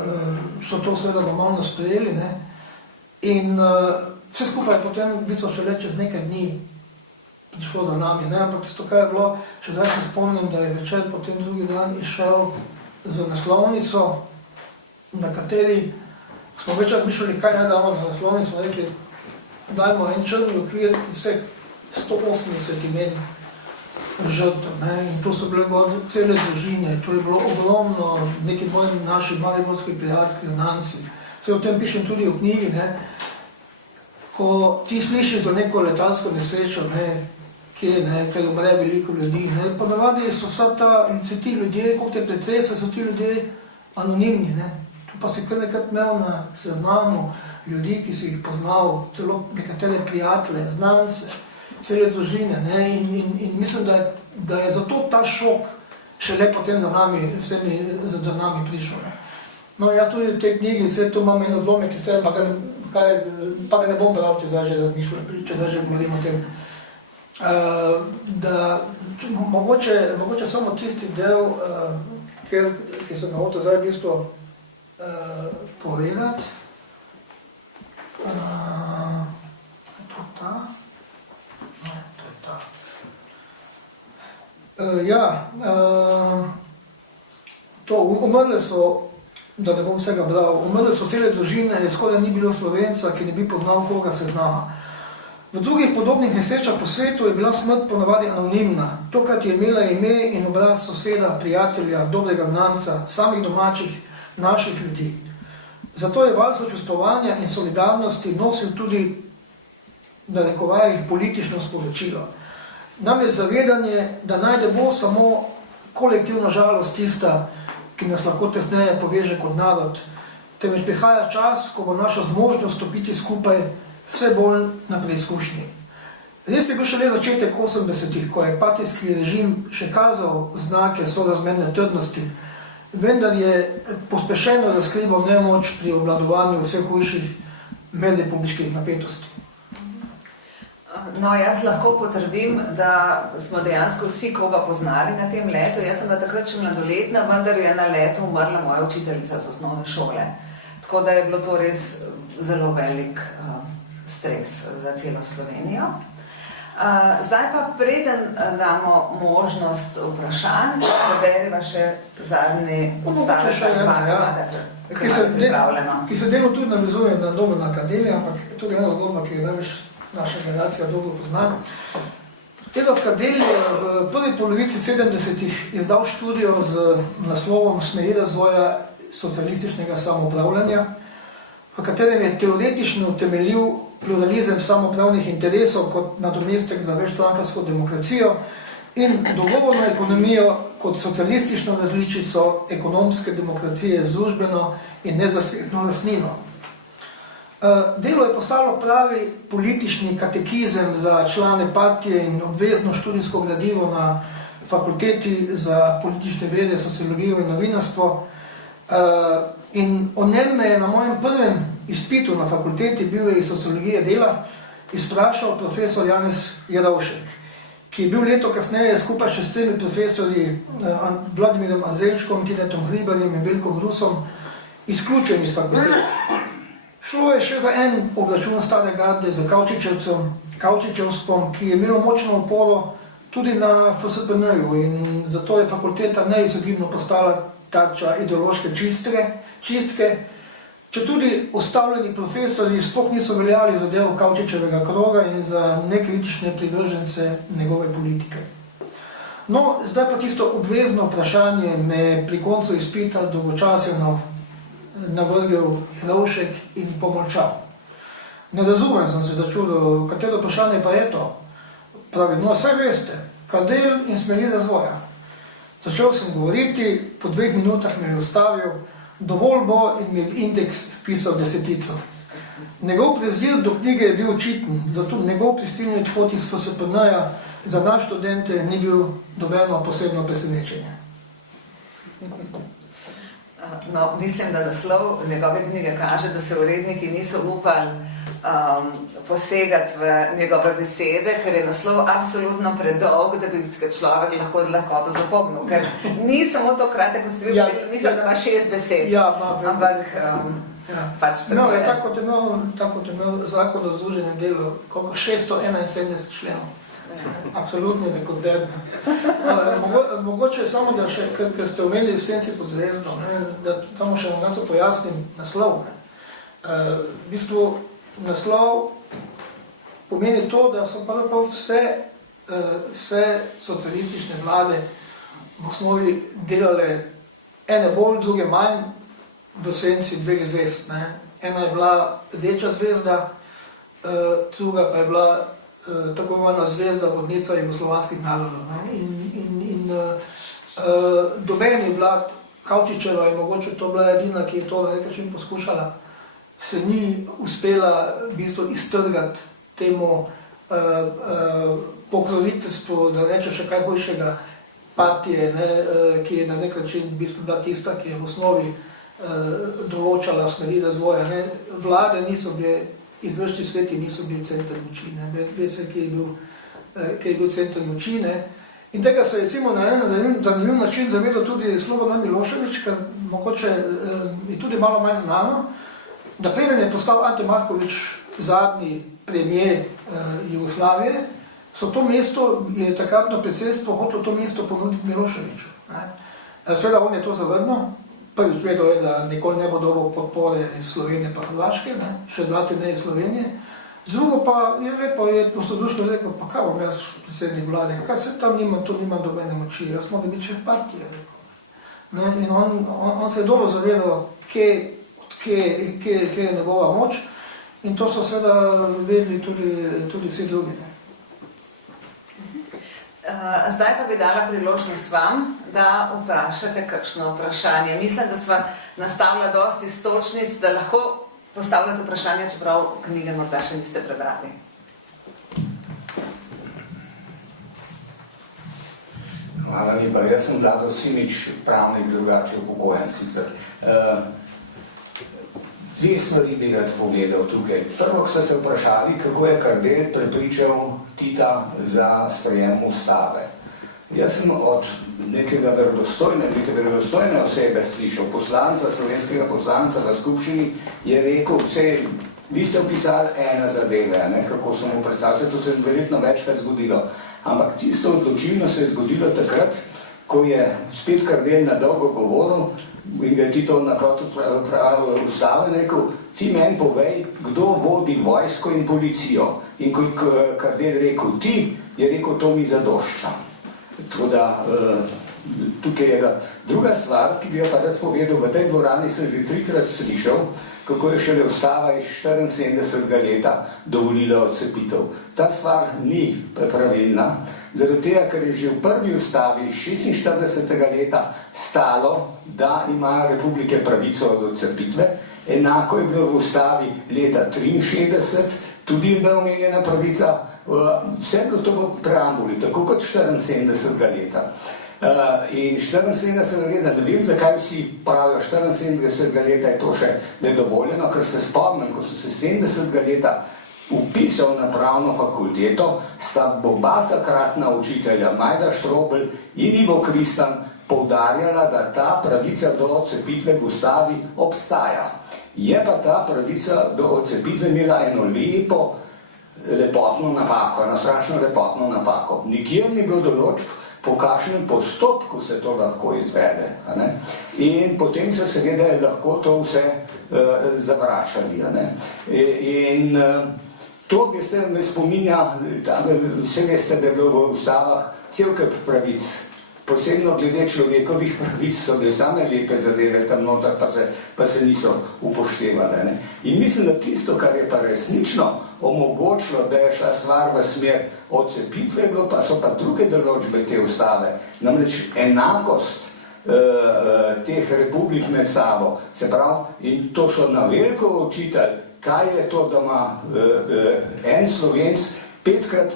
so to seveda normalno sprejeli, in vse skupaj potem v bistvu šele čez nekaj dni prišlo za nami, ampak tisto, kaj je bilo, še zdaj se spomnim, da je večer potem drugi dan išel z naslovnico, na kateri smo več razmišljali, kaj naj damo na naslovnico, smo rekli, dajmo en črni okvir vseh 180 imen žrtev, in to so bile cele družine, to je bilo ogromno, neki naši mariborski prijatelji, znanci. Vse o tem pišem tudi v knjigi, ko ti slišiš za neko letalsko nesrečo, ker umre veliko ljudi, ponavadi so ti ljudje, koliko te pretrese, so ti ljudje anonimni, pa si kar nekrat imel na seznamu ljudi, ki si jih poznal, celo nekatere prijatelje, znance, cele družine, ne? In mislim, da je zato ta šok šele potem za nami prišel. Ne? No, jaz tudi v tej knjigi, vse to imam eno odlomek, pa ga ne bom bral, če zdaj že razmišljam, če zdaj že govorim o tem. Mogoče samo tisti del, ki sem ga hotel zdaj v bistvu povedati. To je ta. Ne, to je ta. Umrle so, da ne bom vsega bral, umrle so cele družine, skoraj ni bilo Slovenca, ki ne bi poznal koga seznama. V drugih podobnih nesrečah po svetu je bila smrt ponavadi anonimna. Tokrat je imela ime in obraz soseda, prijatelja, dobrega znanca, samih domačih, naših ljudi. Zato je val sočustvovanja in solidarnosti nosil tudi, da narekovajih, politično sporočilo. Namreč zavedanje, da naj ne bo samo kolektivna žalost tista, ki nas lahko tesneje poveže kot narod, temveč prihaja čas, ko bo naša zmožnost stopiti skupaj vse bolj na preizkušnji. Res je bil šele začetek 80-ih, ko je partijski režim še kazal znake sorazmerne trdnosti, vendar je pospešeno razkrival nemoč pri obvladovanju vseh hujših medrepubliških napetosti. No, jaz lahko potrdim, da smo dejansko vsi koga poznali na tem letu. Jaz sem takrat še mladoletna, vendar je na letu umrla moja učiteljica z osnovne šole. Tako da je bilo to res zelo velik stres za celo Slovenijo. Zdaj pa preden damo možnost vprašanj, preberiva še zadnji odstavek, ki se delo tudi navezuje na Dobo na akademiji, ampak tudi ena zgodba, ki je največ naša generacija dobro pozna. Edvard Kardelj je v prvi polovici 70-ih izdal študijo z naslovom Smeri razvoja socialističnega samoupravljanja, v katerem je teoretično utemeljil pluralizem samoupravnih interesov kot nadomestek za večstrankarsko demokracijo in dogovorno ekonomijo kot socialistično različico ekonomske demokracije z družbeno in nezasebno lastnino. Delo je postalo pravi politični katekizem za člane partije in obvezno študijsko gradivo na fakulteti za politične vede, sociologijo in novinarstvo. In o njem me je na mojem prvem izpitu na fakulteti biološke iz sociologije dela izprašal profesor Janez Jerovšek, ki je bil leto kasneje skupaj še s tremi profesorji Vladimirjem Azelčkom, Tinetom Hribarjem in Veljkom Rusom izključen iz fakultete. Šlo je še za en obračun stare garde z Kavčičevstvom, ki je imelo močno oporo tudi na FSPN-ju in zato je fakulteta neizogibno postala tarča ideološke čistke, če tudi ustavljeni profesori sploh niso veljali za del Kavčičevega kroga in za nekritične privržence njegove politike. No, zdaj pa tisto obvezno vprašanje me pri koncu izpita dolgočasno navrgel Jerovšek in pomolčal. Ne razumem, sem se začudil, katero vprašanje pa je to. Pravi, no, vse veste, Kardelj in smeri razvoja. Začel sem govoriti, po 2 minutah me je ustavil, dovolj bo in mi v indeks vpisal 10. Njegov prezir do knjige je bil očiten, zato njegov prisilni odhod iz FSPN-ja za naš študente ni bil nobeno posebno presenečenje. No, mislim, da naslov njegove knjige kaže, da se uredniki niso upali posegati v njegove besede, ker je naslov absolutno predolg, da bi ga človek lahko z lahkoto zapomnil. Ker ni samo to kratek, kot ste vi povedali, mislim, da ima 6 besed. Ja, ampak pač tako je. Tako kot je imel zakon o združenem delu, koliko 671 členov. Absolutno nekoderno. Mogoče samo, da še, ker ste omenili v senci pod zvezdo, da tamo še nekako pojasnim naslov. V bistvu naslov pomeni to, da so pravzaprav vse socialistične vlade v osnovi delale ene bolj, druge manj v senci 2 zvezd. Ena je bila rdeča zvezda, druga pa je bila tako imena zvezda vodnica jugoslovanskih narodov. In dobeni vlad Kavčičeva je mogoče to bila edina, ki je to na nek način poskušala, se ni uspela v bistvu iztrgati temu pokroviteljstvu, da reče še kaj hujšega, partije, ki je na nek način v bistvu bila tista, ki je v osnovi določala smeri razvoja. Vlade niso bile, izvršni sveti niso bili center moči, ve se, ki je bil center moči. In tega se recimo na en zanimiv način zavedal tudi Slobodan Milošević, ker mogoče je tudi malo manj znano, da preden je postal Ante Marković zadnji premijer Jugoslavije, so to mesto, je takratno predsedstvo hotelo to mesto ponuditi Miloševiću. Seveda on je to zavrnil, prvič vedel je, da nikoli ne bo dobil podpore iz Slovenije pa Hrvaške, še zlati ne iz Slovenije. Drugo pa je lepo, je prostodušno rekel, pa kaj bom jaz predsednik vlade, kaj se tam tu nimam dobene moči, jaz moram biti še partija, rekel. In on se je dobro zavedal, kje je njegova moč, in to so seveda vedeli tudi vsi drugi. Zdaj pa bi dala priložnost vam, da vprašate kakšno vprašanje. Mislim, da sva nastavila dosti istočnic, da lahko postavljate vprašanje, čeprav knjige morda še niste prebrali. Hvala lepa. Jaz sem Vlado Simič, pravnik, drugače upokojen sicer. Dve stvari bi rad povedal tukaj. Prvo, ko ste se vprašali, kako je Kardelj prepričal Tita za sprejem ustave. Jaz sem od neke verodostojne osebe slišal, poslanca, slovenskega poslanca v skupščini, je rekel, vi ste opisali ene zadeve, kako so mu predstavili, to se je verjetno večkrat zgodilo. Ampak tisto odločilno se je zgodilo takrat, ko je spet Kardelj na dolgo govoril in ga je Tito na krotu ustave in rekel, ti meni povej, kdo vodi vojsko in policijo. In ko je Kardelj rekel ti, je rekel, to mi zadošča. Tako da, tukaj je druga stvar, ki bi jo pa rad povedal, v tej dvorani sem že 3-krat slišal, kako je šele ustava iz 74. leta dovolila odcepitev. Ta stvar ni pravilna, zaradi tega, ker je že v prvi ustavi 46. leta stalo, da ima republike pravico od odcepitve, enako je bilo v ustavi leta 63, tudi je bila omenjena pravica, vse je bilo to v preambuli, tako kot 74. leta. In 74. leta, ne vem, zakaj vsi pravijo, 74. leta je to še nedovoljeno, ker se spomnim, ko so se 70. leta upisal na pravno fakulteto, sta oba takratna učitelja, Majda Štrobelj in Ivo Kristan, poudarjala, da ta pravica do odcepitve v ustavi obstaja. Je pa ta pravica do odcepitve imela eno lepotno napako, eno strašno lepotno napako. Nikjer ni bilo določb, po kakšnem postopku se to lahko izvede. In potem se seveda lahko to vse zavračali. In to, veste, me spominja, vse veste, da je bilo v ustavah cel kup pravic. Posebno glede človekovih pravic so bile same lepe zadeve tam noter, pa se niso upoštevale. In mislim, da tisto, kar je pa resnično omogočilo, da je šla stvar v smer odcepitve, pa so pa druge določbe te ustave. Namreč enakost teh republik med sabo, se pravi, in to so na veliko učitelj, kaj je to, da ima en Slovenc 5-krat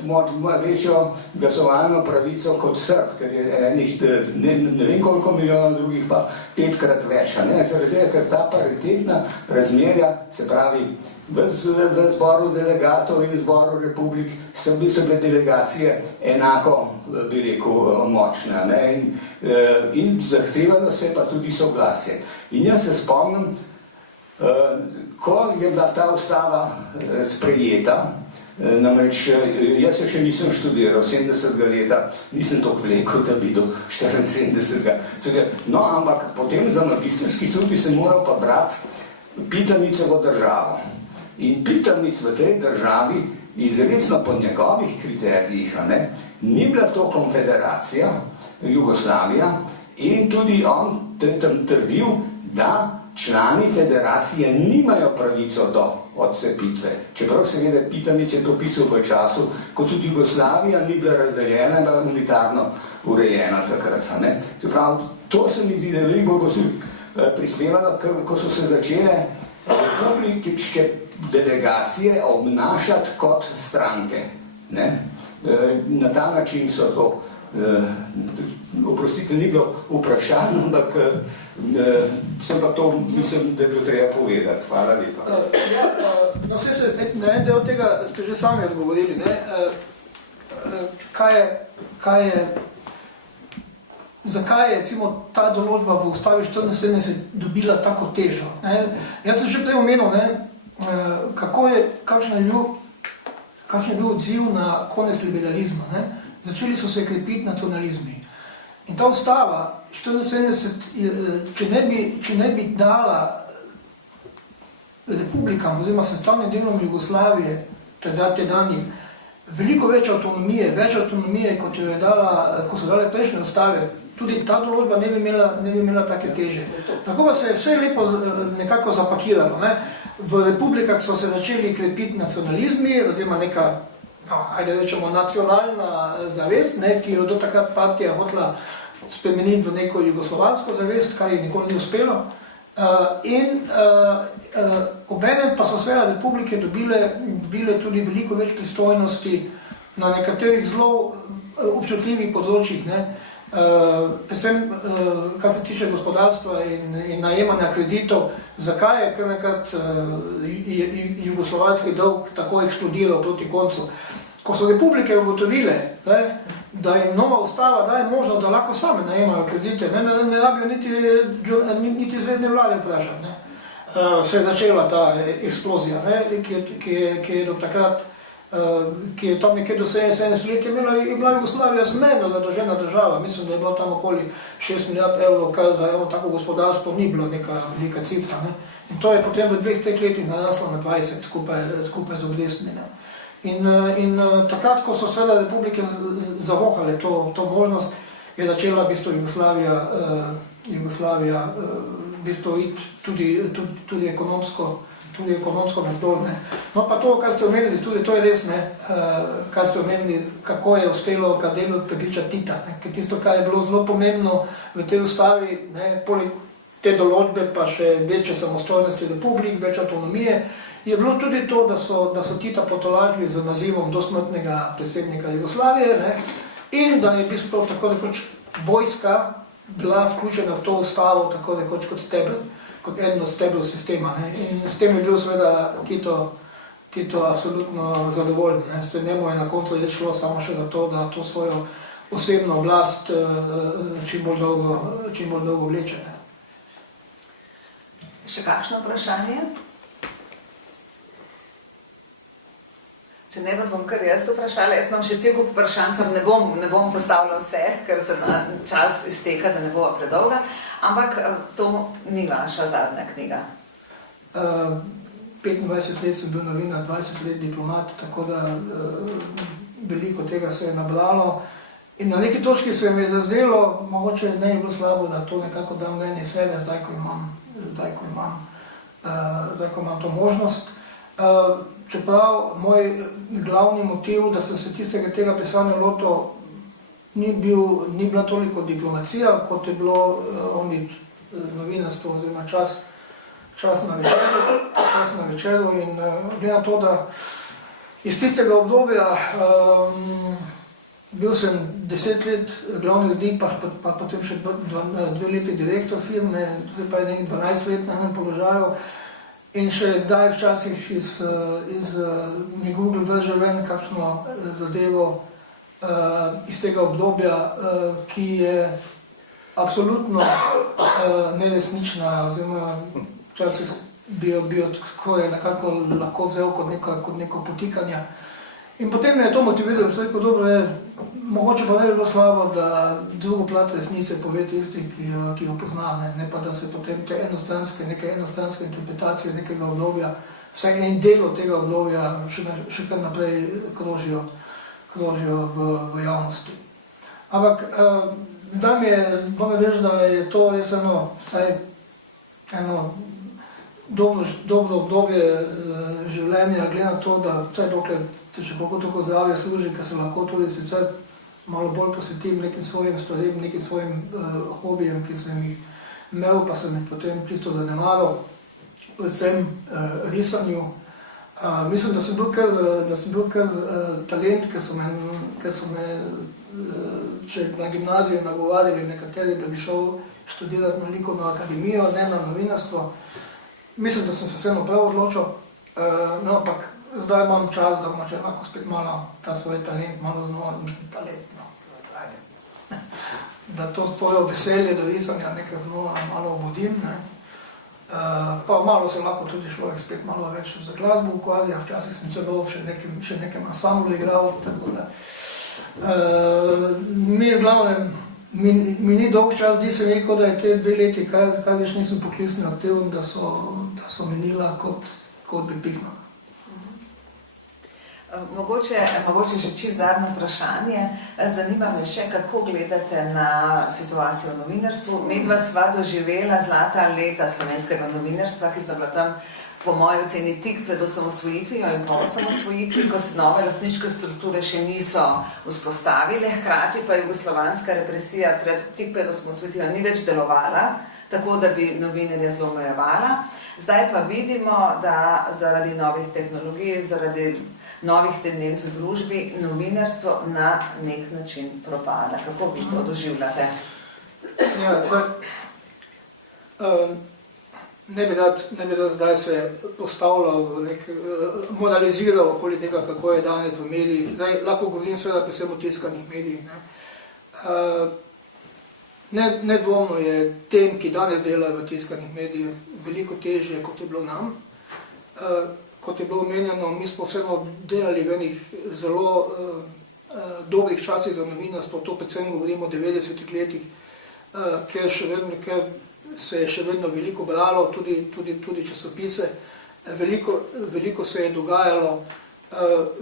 večjo glasovalno pravico kot Srb, ker je enih, ne vem koliko milijonov drugih, pa 5-krat več. Zaradi tega, ker ta paritetna razmerja, se pravi, v zboru delegatov in zboru republik so bile delegacije enako, bi rekel, močne. In zahtevalo se pa tudi soglasje. In jaz se spomnim, ko je bila ta ustava sprejeta, namreč jaz se še nisem študiral, 70. leta, nisem toliko vlekel, da bi do 74. No, ampak potem za magistrski študij sem moral pa brati Pitanicovo državo. In Pitanic v tej državi, izrecno po njegovih kriterijih, ni bila to konfederacija, Jugoslavija, in tudi on tam trdil, da člani federacije nimajo pravico do odcepitve. Čeprav seveda Pitanic je to pisal v času, ko tudi Jugoslavija ni bila razdeljena, bila unitarno urejena takrat. Čeprav to se mi zdi, da je veliko prispevalo, ko so se začele republikičke delegacije obnašati kot stranke. Ne? Na ta način so to, oprostite, ni bilo vprašanje, ampak sem pa to, mislim, da je bilo treba povedati. Hvala lepa. Na vse se, na en del tega ste že sami odgovorili, ne? Zakaj je recimo ta določba v ustavi 74 dobila tako težo? Ne? Jaz sem že prej omenil, kakšen je bil odziv na konec liberalizma. Ne? Začeli so se krepiti nacionalizmi. In ta ustava 74, če ne bi dala republikam oziroma sestavnim delom Jugoslavije, tedanjim, veliko več avtonomije, kot jo je dala, ko so dale prejšnje ustave, tudi ta določba ne bi imela take teže. Tako pa se je vse lepo nekako zapakiralo. Ne? V republikah so se začeli krepiti nacionalizmi, oziroma neka, ajde rečemo, nacionalna zavest, ne, ki jo do takrat partija hotela spremeniti v neko jugoslovansko zavest, kar je nikoli ni uspelo. Obenem pa so seveda republike dobile tudi veliko več pristojnosti na nekaterih zelo občutljivih področjih, ne. Predvsem, kar se tiče gospodarstva in najemanja kreditov. Zakaj je kar nekrat jugoslovanski dolg tako eksplodiral proti koncu? Ko so republike ugotovile, da jim nova ustava daje možnost, da lahko same najemajo kredite, ne rabijo niti zvezdne vlade vprašati. Se je začela ta eksplozija, ki je do takrat, ki je tam nekje do 70 let je bila Jugoslavija zmerno zadolžena država. Mislim, da je bilo tam okoli 6 milijard evrov, kar za eno tako gospodarstvo ni bilo neka velika cifra. Ne? In to je potem v 2-3 letih naraslo na 20 skupaj z obrestmi. In takrat, ko so seveda republike zavohale to možnost, je začela v bistvu Jugoslavija v bistvu iti tudi ekonomsko navzdol. No pa to, kar ste omenili, tudi to je res, kar ste omenili, kako je uspelo Kardelju prepričati Tita. Ker tisto, kar je bilo zelo pomembno v tej ustavi, poleg te določbe pa še večje samostojnosti republik, več avtonomije, je bilo tudi to, da so Tita potolažili z nazivom dosmrtnega predsednika Jugoslavije, in da je v bistvu tako rekoč vojska bila vključena v to ustavo tako rekoč kot stebr, kot eno od stebrov sistema. In s tem je bil seveda Tito absolutno zadovoljen. Se njemu je na koncu šlo samo še za to, da to svojo osebno oblast čim bolj dolgo vleče. Še kakšno vprašanje? Če ne, vas bom kar jaz vprašala. Jaz imam še cel kup vprašanj, sem ne bom postavila vseh, ker se na čas izteka, da ne bova predolga, ampak to ni vaša zadnja knjiga. 25 let sem bil novinar, 20 let diplomat, tako da veliko tega se je nabralo. In na neki točki se mi je zazdelo, mogoče ne je bilo slabo, da to nekako dam ven iz sebe, zdaj ko imam to možnost. Čeprav moj glavni motiv, da sem se tega pisanja lotil, ni bila toliko diplomacija, kot je bilo novinarstvo oziroma čas na večeru. In glede na to, da iz tistega obdobja bil sem 10 let glavni urednik, pa potem še 2 leti direktor firme, zdaj pa je nekaj 12 let na enem položaju. In še daj včasih mi Google vrže ven kakšno zadevo iz tega obdobja, ki je absolutno neresnična, oziroma včasih bi jo tako nekako lahko vzel kot neko potikanje. In potem me je to motiviralo, vse kot dobro je, mogoče pa ne bi bilo slabo, da drugo plat resnice pove tisti, ki jo pozna, ne pa da se potem te enostranske interpretacije nekega obdobja, vsaj en del od tega obdobja še kar naprej krožijo v javnosti. Ampak da mi je, moram reči, da je to res eno dobro obdobje življenja, glede na to, da vsaj dokler te še kako zdravje služi, ker se lahko tudi sicer malo bolj posvetim nekim svojim stvarem, nekim svojim hobijem, ki sem jih imel, pa sem jih potem čisto zanemaril, predvsem risanju. Mislim, da sem bil kar talent, ker so me še na gimnaziji nagovarjali nekateri, da bi šel študirati na likovno akademijo, ne na novinarstvo. Mislim, da sem se vseeno prav odločil, no, ampak zdaj imam čas, da moče lahko spet malo ta svoj talent, malo znova, da to tvoje veselje do risanja nekaj znova malo obudim, ne. Pa malo se lahko tudi človek spet malo več za glasbo ukvarja, včasih sem celo še nekem ansamblu igral, tako da mi v glavnem, mi ni dolg čas, zdi se mi, da je te 2 leti, kaj več nisem poklicno aktiven, da so menila kot bi pihnala. Mogoče še čisto zadnje vprašanje. Zanima me še, kako gledate na situacijo v novinarstvu. Medva sva doživela zlata leta slovenskega novinarstva, ki so bila tam po moji oceni tik pred osamosvojitvijo in po osamosvojitvi, ko se nove lastniške strukture še niso vzpostavile, hkrati pa jugoslovanska represija tik pred osamosvojitvijo ni več delovala, tako da bi novinarje zelo omejevala. Zdaj pa vidimo, da zaradi novih tehnologij, zaradi novih tendenc v družbi, novinarstvo na nek način propada. Kako vi to doživljate? Ja, ne bi rad zdaj se postavljal, moraliziral okoli tega, kako je danes v medijih. Zdaj, lahko govorim seveda predvsem o tiskanih medijih. Nedvomno je tem, ki danes delajo v tiskanih medijih, veliko težje, kot je bilo nam. Kot je bilo omenjeno, mi smo vseeno delali v enih zelo dobrih časih za novinarstvo, to predvsem govorimo o 90-ih letih, ker se je še vedno veliko bralo, tudi časopise, veliko se je dogajalo.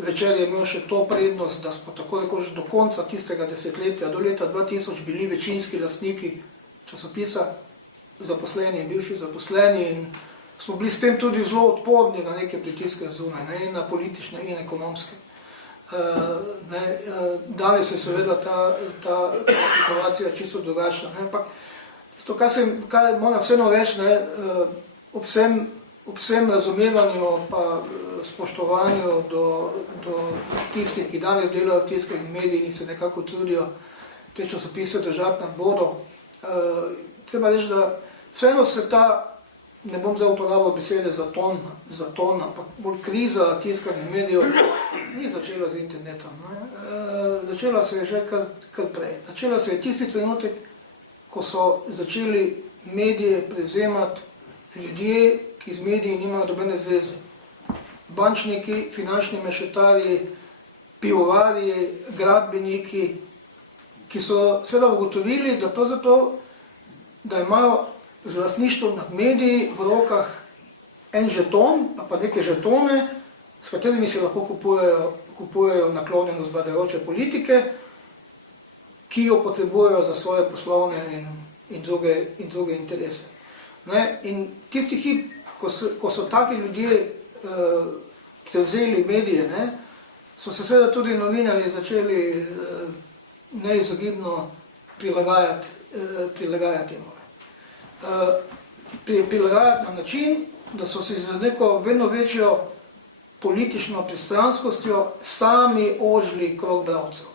Večer je imel še to prednost, da smo tako rekoč do konca tistega desetletja, do leta 2000, bili večinski lastniki časopisa, zaposleni in bivši zaposleni, in smo bili s tem tudi zelo odporni na neke pritiske zunaj, ne, na politične in ekonomske. Danes je seveda ta situacija čisto drugačna. Ampak to, kar moram vseeno reči, ob vsem razumevanju pa spoštovanju do tistih, ki danes delajo v tiskanih medijih in se nekako trudijo te časopise držati nad vodo. Treba reči, da vseeno se ta, ne bom zdaj uporabil besede zaton, ampak bolj kriza tiskanih medijev ni začela z internetom. Začela se je že kar prej. Začela se je tisti trenutek, ko so začeli medije prevzemati ljudje, ki z mediji nimajo dobene zveze. Bančniki, finančni mešetarji, pivovarji, gradbeniki, ki so seveda ugotovili, da pravzaprav, da imajo z lastništvom nad mediji v rokah en žeton, a pa neke žetone, s katerimi si lahko kupujejo naklonjenost vladajoče politike, ki jo potrebujejo za svoje poslovne in druge interese. In tisti hip, ko so taki ljudje prevzeli medije, so se seveda tudi novinarji začeli neizogibno prilagajati temu. Prilagajati na način, da so si z neko vedno večjo politično pristranskostjo sami ožili krog bralcev.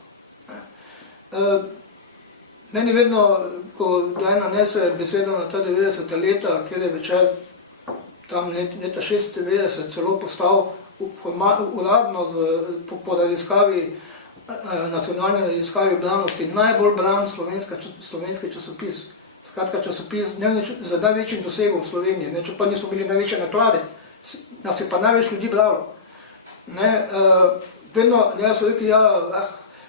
Meni vedno, ko ena nese beseda na ta 90. leta, kjer je Večer tam leta 96 celo postal uradno po raziskavi, nacionalni raziskavi branosti najbolj bran slovenski časopis. Skratka, časopis z največjim dosegom v Sloveniji, čeprav nismo bili največje naklade, nas je pa največ ljudi bralo. Vedno, so rekli,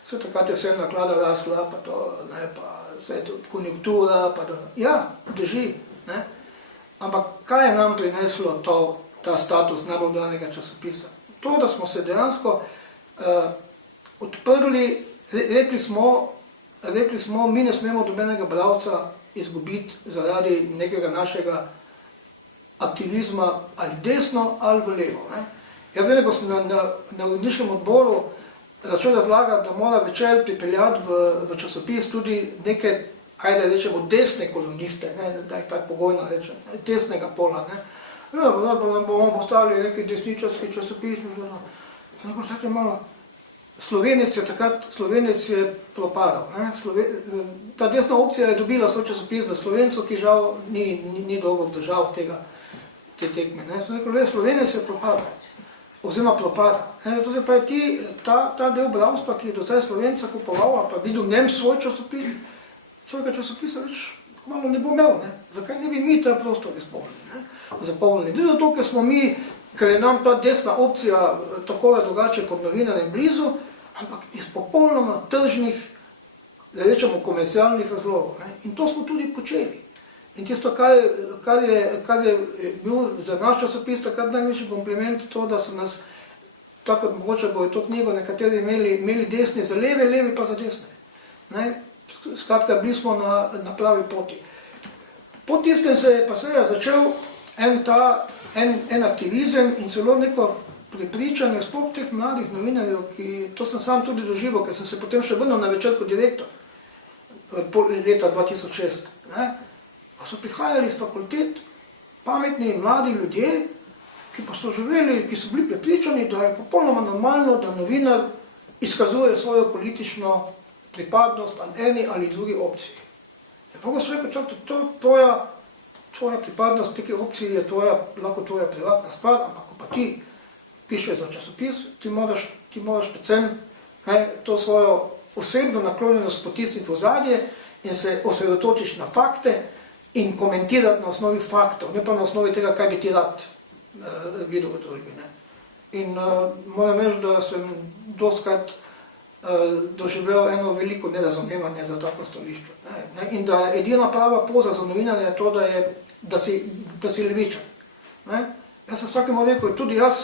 vse takrat je vse naklada rasla, pa to, pa vse to, konjunktura, pa to. Ja, drži. Ampak kaj je nam prineslo ta status najbolj branega časopisa? To, da smo se dejansko odprli, rekli smo, mi ne smemo dobenega bralca izgubiti zaradi nekega našega aktivizma ali desno ali v levo. Jaz vedno, ko sem na uredniškem odboru začel razlagati, da mora Večer pripeljati v časopis tudi neke, ajde rečemo, desne kolumniste, ne, da jih tako pogojno rečem, desnega pola. Ne. Ja, pa bomo postavili neki desničarski časopis. Malo. Slovenec je propadal. Ne. Ta desna opcija je dobila svoj časopis v Slovencu, ki žal ni dolgo vzdržal te tekme. Ne. Slovenec je propadal. Oziroma propada. To se pa je ta del bralstva, ki je do zdaj Slovenca kupoval, ali pa videl njem svoj časopis, svojega časopisa več malo ne bo imel. Ne? Zakaj ne bi mi ta prostor zapolnili? Ne zato, ker je nam ta desna opcija tako drugače kot novinarjem blizu, ampak iz popolnoma tržnih, da rečemo, komercialnih razlogov. Ne? In to smo tudi počeli. In tisto, kar je bil za naš časopis takrat največji kompliment, to, da so nas, tako kot mogoče bojo to knjigo nekateri imeli desni za leve, levi pa za desne. Ne? Skratka, bili smo na pravi poti. Po tistem se je pa seveda začel en aktivizem in celo neko prepričanje sploh teh mladih novinarjev, to sem sam tudi doživel, ker sem se potem še vrnil na Večer kot direktor leta 2006. Ne? Pa so prihajali iz fakultet pametni mladi ljudje, ki pa so živeli, ki so bili prepričani, da je popolnoma normalno, da novinar izkazuje svojo politično pripadnost ali eni ali drugi opciji. Mogo se rekel, čak, tvoja pripadnost teki opciji je lahko tvoja privatna stvar, ampak ko pa ti pišeš za časopis, ti moraš predvsem to svojo osebno naklonjenost potisniti v ozadje in se osredotočiš na fakte, in komentirati na osnovi faktov, ne pa na osnovi tega, kaj bi ti rad videl v družbi. Ne. In moram reči, da sem dostikrat doživel eno veliko nerazumevanje za tako stališče. Ne. In da edina prava poza za novinarja je to, da si levičar. Ne. Jaz sem vsakemu rekel, tudi jaz,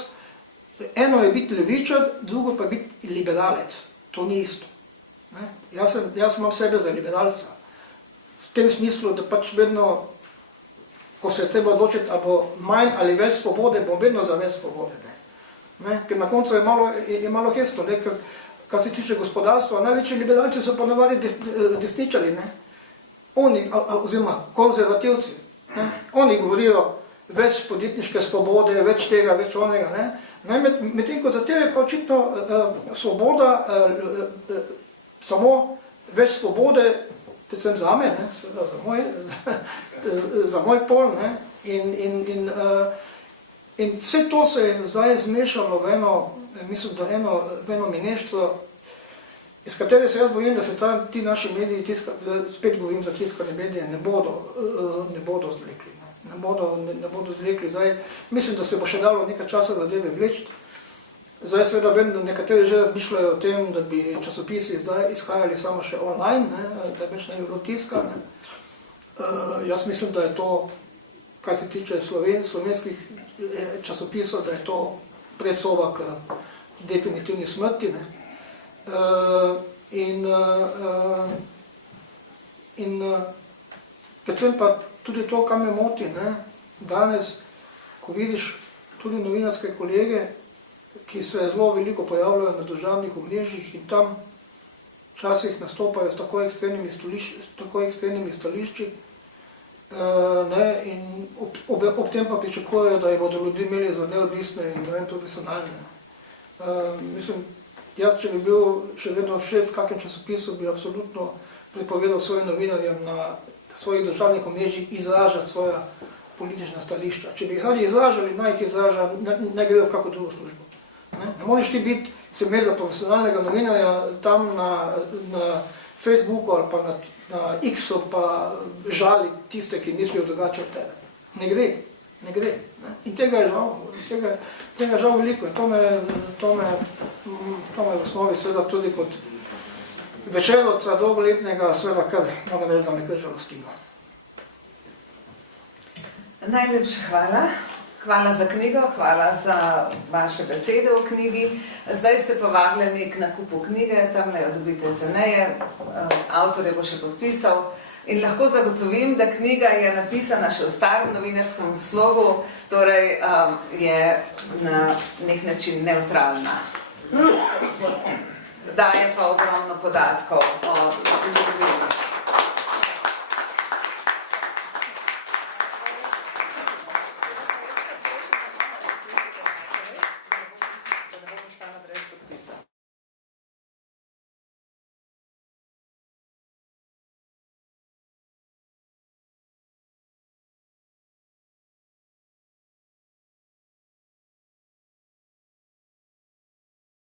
eno je biti levičar, drugo pa biti liberalec. To ni isto. Ne. Jaz imam sebe za liberalca. V tem smislu, da pač vedno, ko se je treba odločiti, ali bo manj ali več svobode, bom vedno za več svobode. Ne? Ker na koncu je malo hesno, ker kar se tiče gospodarstva, največji liberalci so ponavadi desničari, ne? Oni, oziroma konzervativci. Ne? Oni govorijo več podjetniške svobode, več tega, več onega. Ne? Medtem ko za te je pa očitno svoboda, samo več svobode, predvsem za me, za moj pol. Ne? In vse to se je zdaj zmešalo v eno mineštvo, iz katere se jaz bojim, da se ti naši mediji, spet govorim za tiskane medije, ne bodo zvlekli. Ne bodo zvlekli. Zdaj, mislim, da se bo še dalo nekaj časa zadeve vleči. Zdaj seveda vem, da nekateri že razmišljajo o tem, da bi časopisi zdaj izhajali samo še online, da več ne bi bilo tiska. Jaz mislim, da je to, kar se tiče slovenskih časopisov, da je to predsoba k definitivni smrti. In predvsem pa tudi to, kar me moti, danes, ko vidiš tudi novinarske kolege, ki se zelo veliko pojavljajo na družabnih omrežjih in tam včasih nastopajo s tako ekstremnimi stališči, in ob tem pa pričakujejo, da jih bodo ljudi imeli za neodvisne in profesionalne. Mislim, jaz, če bi bil še vedno šef v kakšnem časopisu, bi absolutno prepovedal svojim novinarjem na svojih družabnih omrežjih izražati svoja politična stališča. Če bi jih radi izražali, naj jih izraža, ne gredo v kakšno drugo službo. Ne moreš ti biti, se imeti za profesionalnega novinarja tam na Facebooku ali pa na X-u pa žali tiste, ki mislijo drugače od tebe. Ne gre. In tega je žal veliko. In to me v osnovi seveda tudi kot večerovca dolgoletnega, seveda kar moram reči, da me kar žalostimo. Najlepša hvala. Hvala za knjigo, hvala za vaše besede o knjigi. Zdaj ste povabljeni k nakupu knjige, tam jo dobite ceneje, avtor je bo še podpisal. In lahko zagotovim, da knjiga je napisana še v starem novinarskem slogu, torej je na nek način nevtralna. daje pa ogromno podatkov o zgodovini.